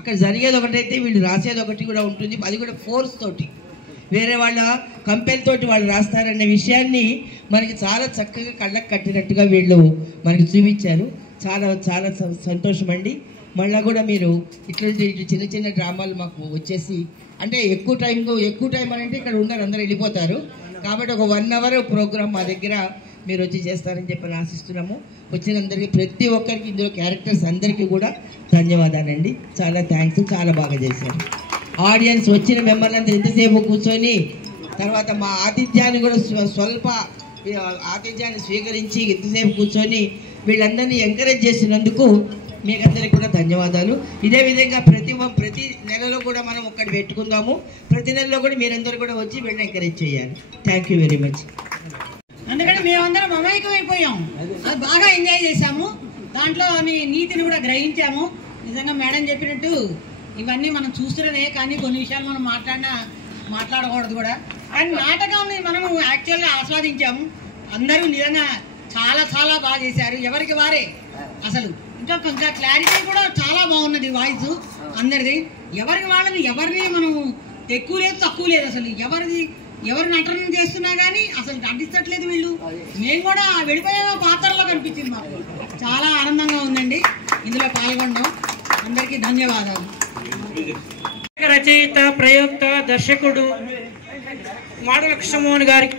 అక్కడ జరిగేది ఒకటైతే వీళ్ళు రాసేది ఒకటి కూడా ఉంటుంది. అది కూడా ఫోర్స్ తోటి, వేరే వాళ్ళ కంపెనీ తోటి వాళ్ళు రాస్తారనే విషయాన్ని మనకి చాలా చక్కగా కళ్ళకు కట్టినట్టుగా వీళ్ళు మనకి చూపించారు. చాలా చాలా సంతోషం అండి. మళ్ళీ కూడా మీరు ఇట్లాంటి చిన్న చిన్న డ్రామాలు మాకు వచ్చేసి, అంటే ఎక్కువ టైం అని అంటే ఇక్కడ ఉండరు, అందరూ వెళ్ళిపోతారు కాబట్టి ఒక 1 hour ప్రోగ్రామ్ మా దగ్గర మీరు వచ్చి చేస్తారని చెప్పి ఆశిస్తున్నాము. వచ్చినందరికీ ప్రతి ఒక్కరికి ఇందులో క్యారెక్టర్స్ అందరికీ కూడా ధన్యవాదాలండి. చాలా థ్యాంక్స్, చాలా బాగా చేశారు. ఆడియన్స్ వచ్చిన మిమ్మల్ని అందరూ ఇంతసేపు కూర్చొని తర్వాత మా ఆతిథ్యాన్ని కూడా స్వల్ప ఆతిథ్యాన్ని స్వీకరించి ఇంతసేపు కూర్చొని వీళ్ళందరినీ ఎంకరేజ్ చేసినందుకు మీకందరికీ కూడా ధన్యవాదాలు. ఇదే విధంగా ప్రతి నెలలో కూడా మనం ఒక్కటి పెట్టుకుందాము. ప్రతి నెలలో కూడా మీరందరూ కూడా వచ్చి వీళ్ళని ఎంకరేజ్ చేయాలి. Thank you very much. అందుకని మేమందరం మమైకం అయిపోయాం, అది బాగా ఎంజాయ్ చేశాము. దాంట్లో నీతిని కూడా గ్రహించాము. నిజంగా మేడం చెప్పినట్టు ఇవన్నీ మనం చూస్తున్నదే, కానీ కొన్ని విషయాలు మనం మాట్లాడకూడదు కూడా. కానీ నాటకాన్ని మనం యాక్చువల్గా ఆస్వాదించాము. అందరూ నిజంగా చాలా చాలా బాగా చేశారు, ఎవరికి వారే. అసలు ఇంకా కొంచెం క్లారిటీ కూడా చాలా బాగున్నది వాయిస్ అందరిది. ఎవరికి వాళ్ళని ఎవరిని మనం ఎక్కువ లేదు తక్కువ లేదు, అసలు ఎవరి నటన చేస్తున్నా కానీ అసలు నటించట్లేదు వీళ్ళు. మేము కూడా వెళ్ళిపోయే పాత్రలో కనిపించింది మాకు. చాలా ఆనందంగా ఉందండి ఇందులో పాల్గొనడం. అందరికీ ధన్యవాదాలు. రచయిత, ప్రయోక్త, దర్శకుడు మాడల కృష్ణమోహన్ గారికి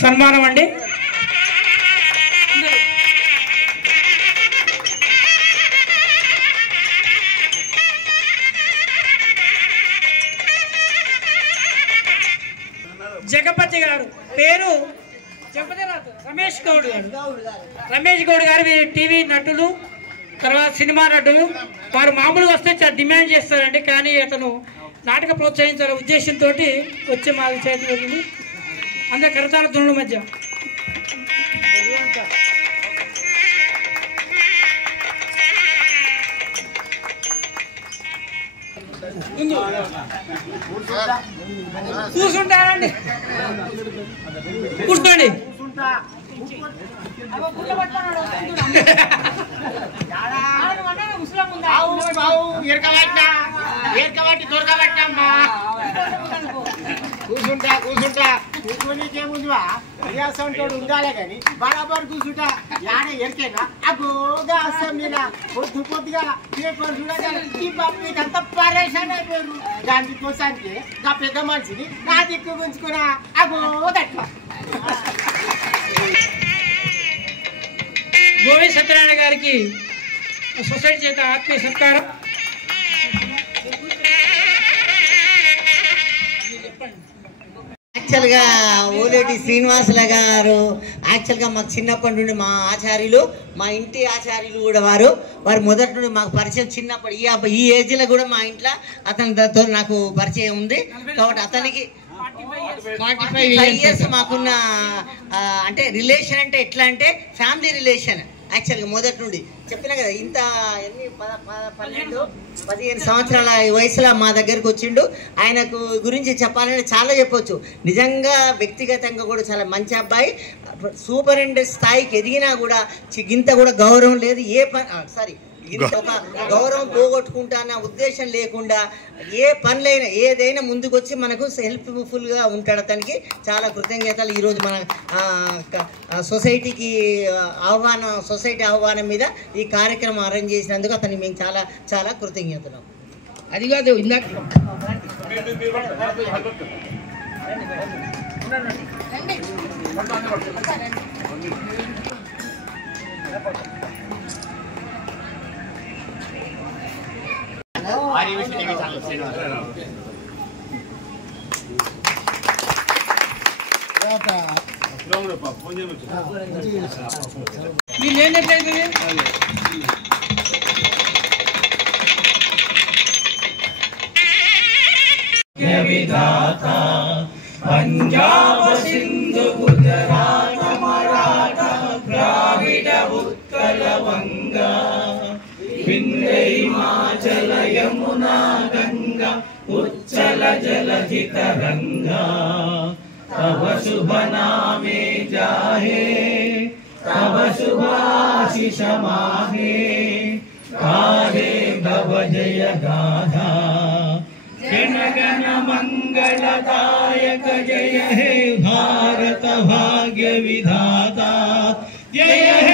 సన్మానం అండి. జగపతి గారు పేరు జగపతి రాదు, రమేష్ గౌడ్ గారు టీవీ నటులు, తర్వాత సినిమా నటులు. వారు మామూలుగా వస్తే చాలా డిమాండ్ చేస్తారండి, కానీ అతను నాటక ప్రోత్సహించాలనే ఉద్దేశంతో వచ్చే మా చేతి వెళ్ళింది. అందరు కరతాల ధ్వనుల మధ్య కూర్చుంటారండి, కూర్చోండి. కూర్చుంటా నీకేముందివా అసంటోడు ఉండాలే కానీ బరాబర్ కూర్చుంటా యాడ ఎరికేనా అగోగా అసెంబ్లీలా పొద్దు పొద్దుగా పేపర్ చూడగానే ఈ పబ్లిక్ అంతా పరేషాన్ అయిపోయారు. దాని కోసానికి నా పెద్ద మనిషిని నా దిక్కు గుంచుకున్నా అగోదట్లా. గోవి సత్యనారాయణ గారికి సొసైటీ చేత ఆత్మీయ సత్కారం. యాక్చువల్గా ఓలేటి శ్రీనివాసుల గారు యాక్చువల్గా మాకు చిన్నప్పటి నుండి మా ఆచార్యులు, మా ఇంటి ఆచార్యులు కూడా వారు మొదటి నుండి మాకు పరిచయం. చిన్నప్పుడు ఈ ఏజ్లో కూడా మా ఇంట్లో అతనితో నాకు పరిచయం ఉంది. కాబట్టి అతనికి 45 ఇయర్స్ మాకున్న అంటే రిలేషన్ అంటే ఎట్లా అంటే ఫ్యామిలీ రిలేషన్. యాక్చువల్గా మొదటి నుండి చెప్పినా కదా, ఇంత ఎన్ని 15 సంవత్సరాల వయసులో మా దగ్గరకు వచ్చిండు. ఆయనకు గురించి చెప్పాలంటే చాలా చెప్పొచ్చు. నిజంగా వ్యక్తిగతంగా కూడా చాలా మంచి అబ్బాయి. సూపరింటెండెంట్ స్థాయికి ఎదిగినా కూడా ఇంత కూడా గౌరవం లేదు. ఇంత ఒక గౌరవం పోగొట్టుకుంటా అన్న ఉద్దేశం లేకుండా ఏ పనులైనా ఏదైనా ముందుకు వచ్చి మనకు హెల్ప్ఫుల్గా ఉంటాడు. అతనికి చాలా కృతజ్ఞతలు. ఈరోజు మన సొసైటీ ఆహ్వానం మీద ఈ కార్యక్రమం అరేంజ్ చేసినందుకు అతనికి మేము చాలా చాలా కృతజ్ఞతలు. అది కాదు ఇందాక విధాతా పంజాబ సింధు గుజరాత మరాఠ ద్రావిడ ఉత్కల వంగా వింధ్య హిమాచల యమునా గంగా ఉచ్చల జలధి తరంగా తవ శుభ నామే జాహే తవ శుభాశిష మాహే కాహే భవ జయ గాథా జన గణ మంగళదాయక జయ హే భారత భాగ్య విధాతా జయ హే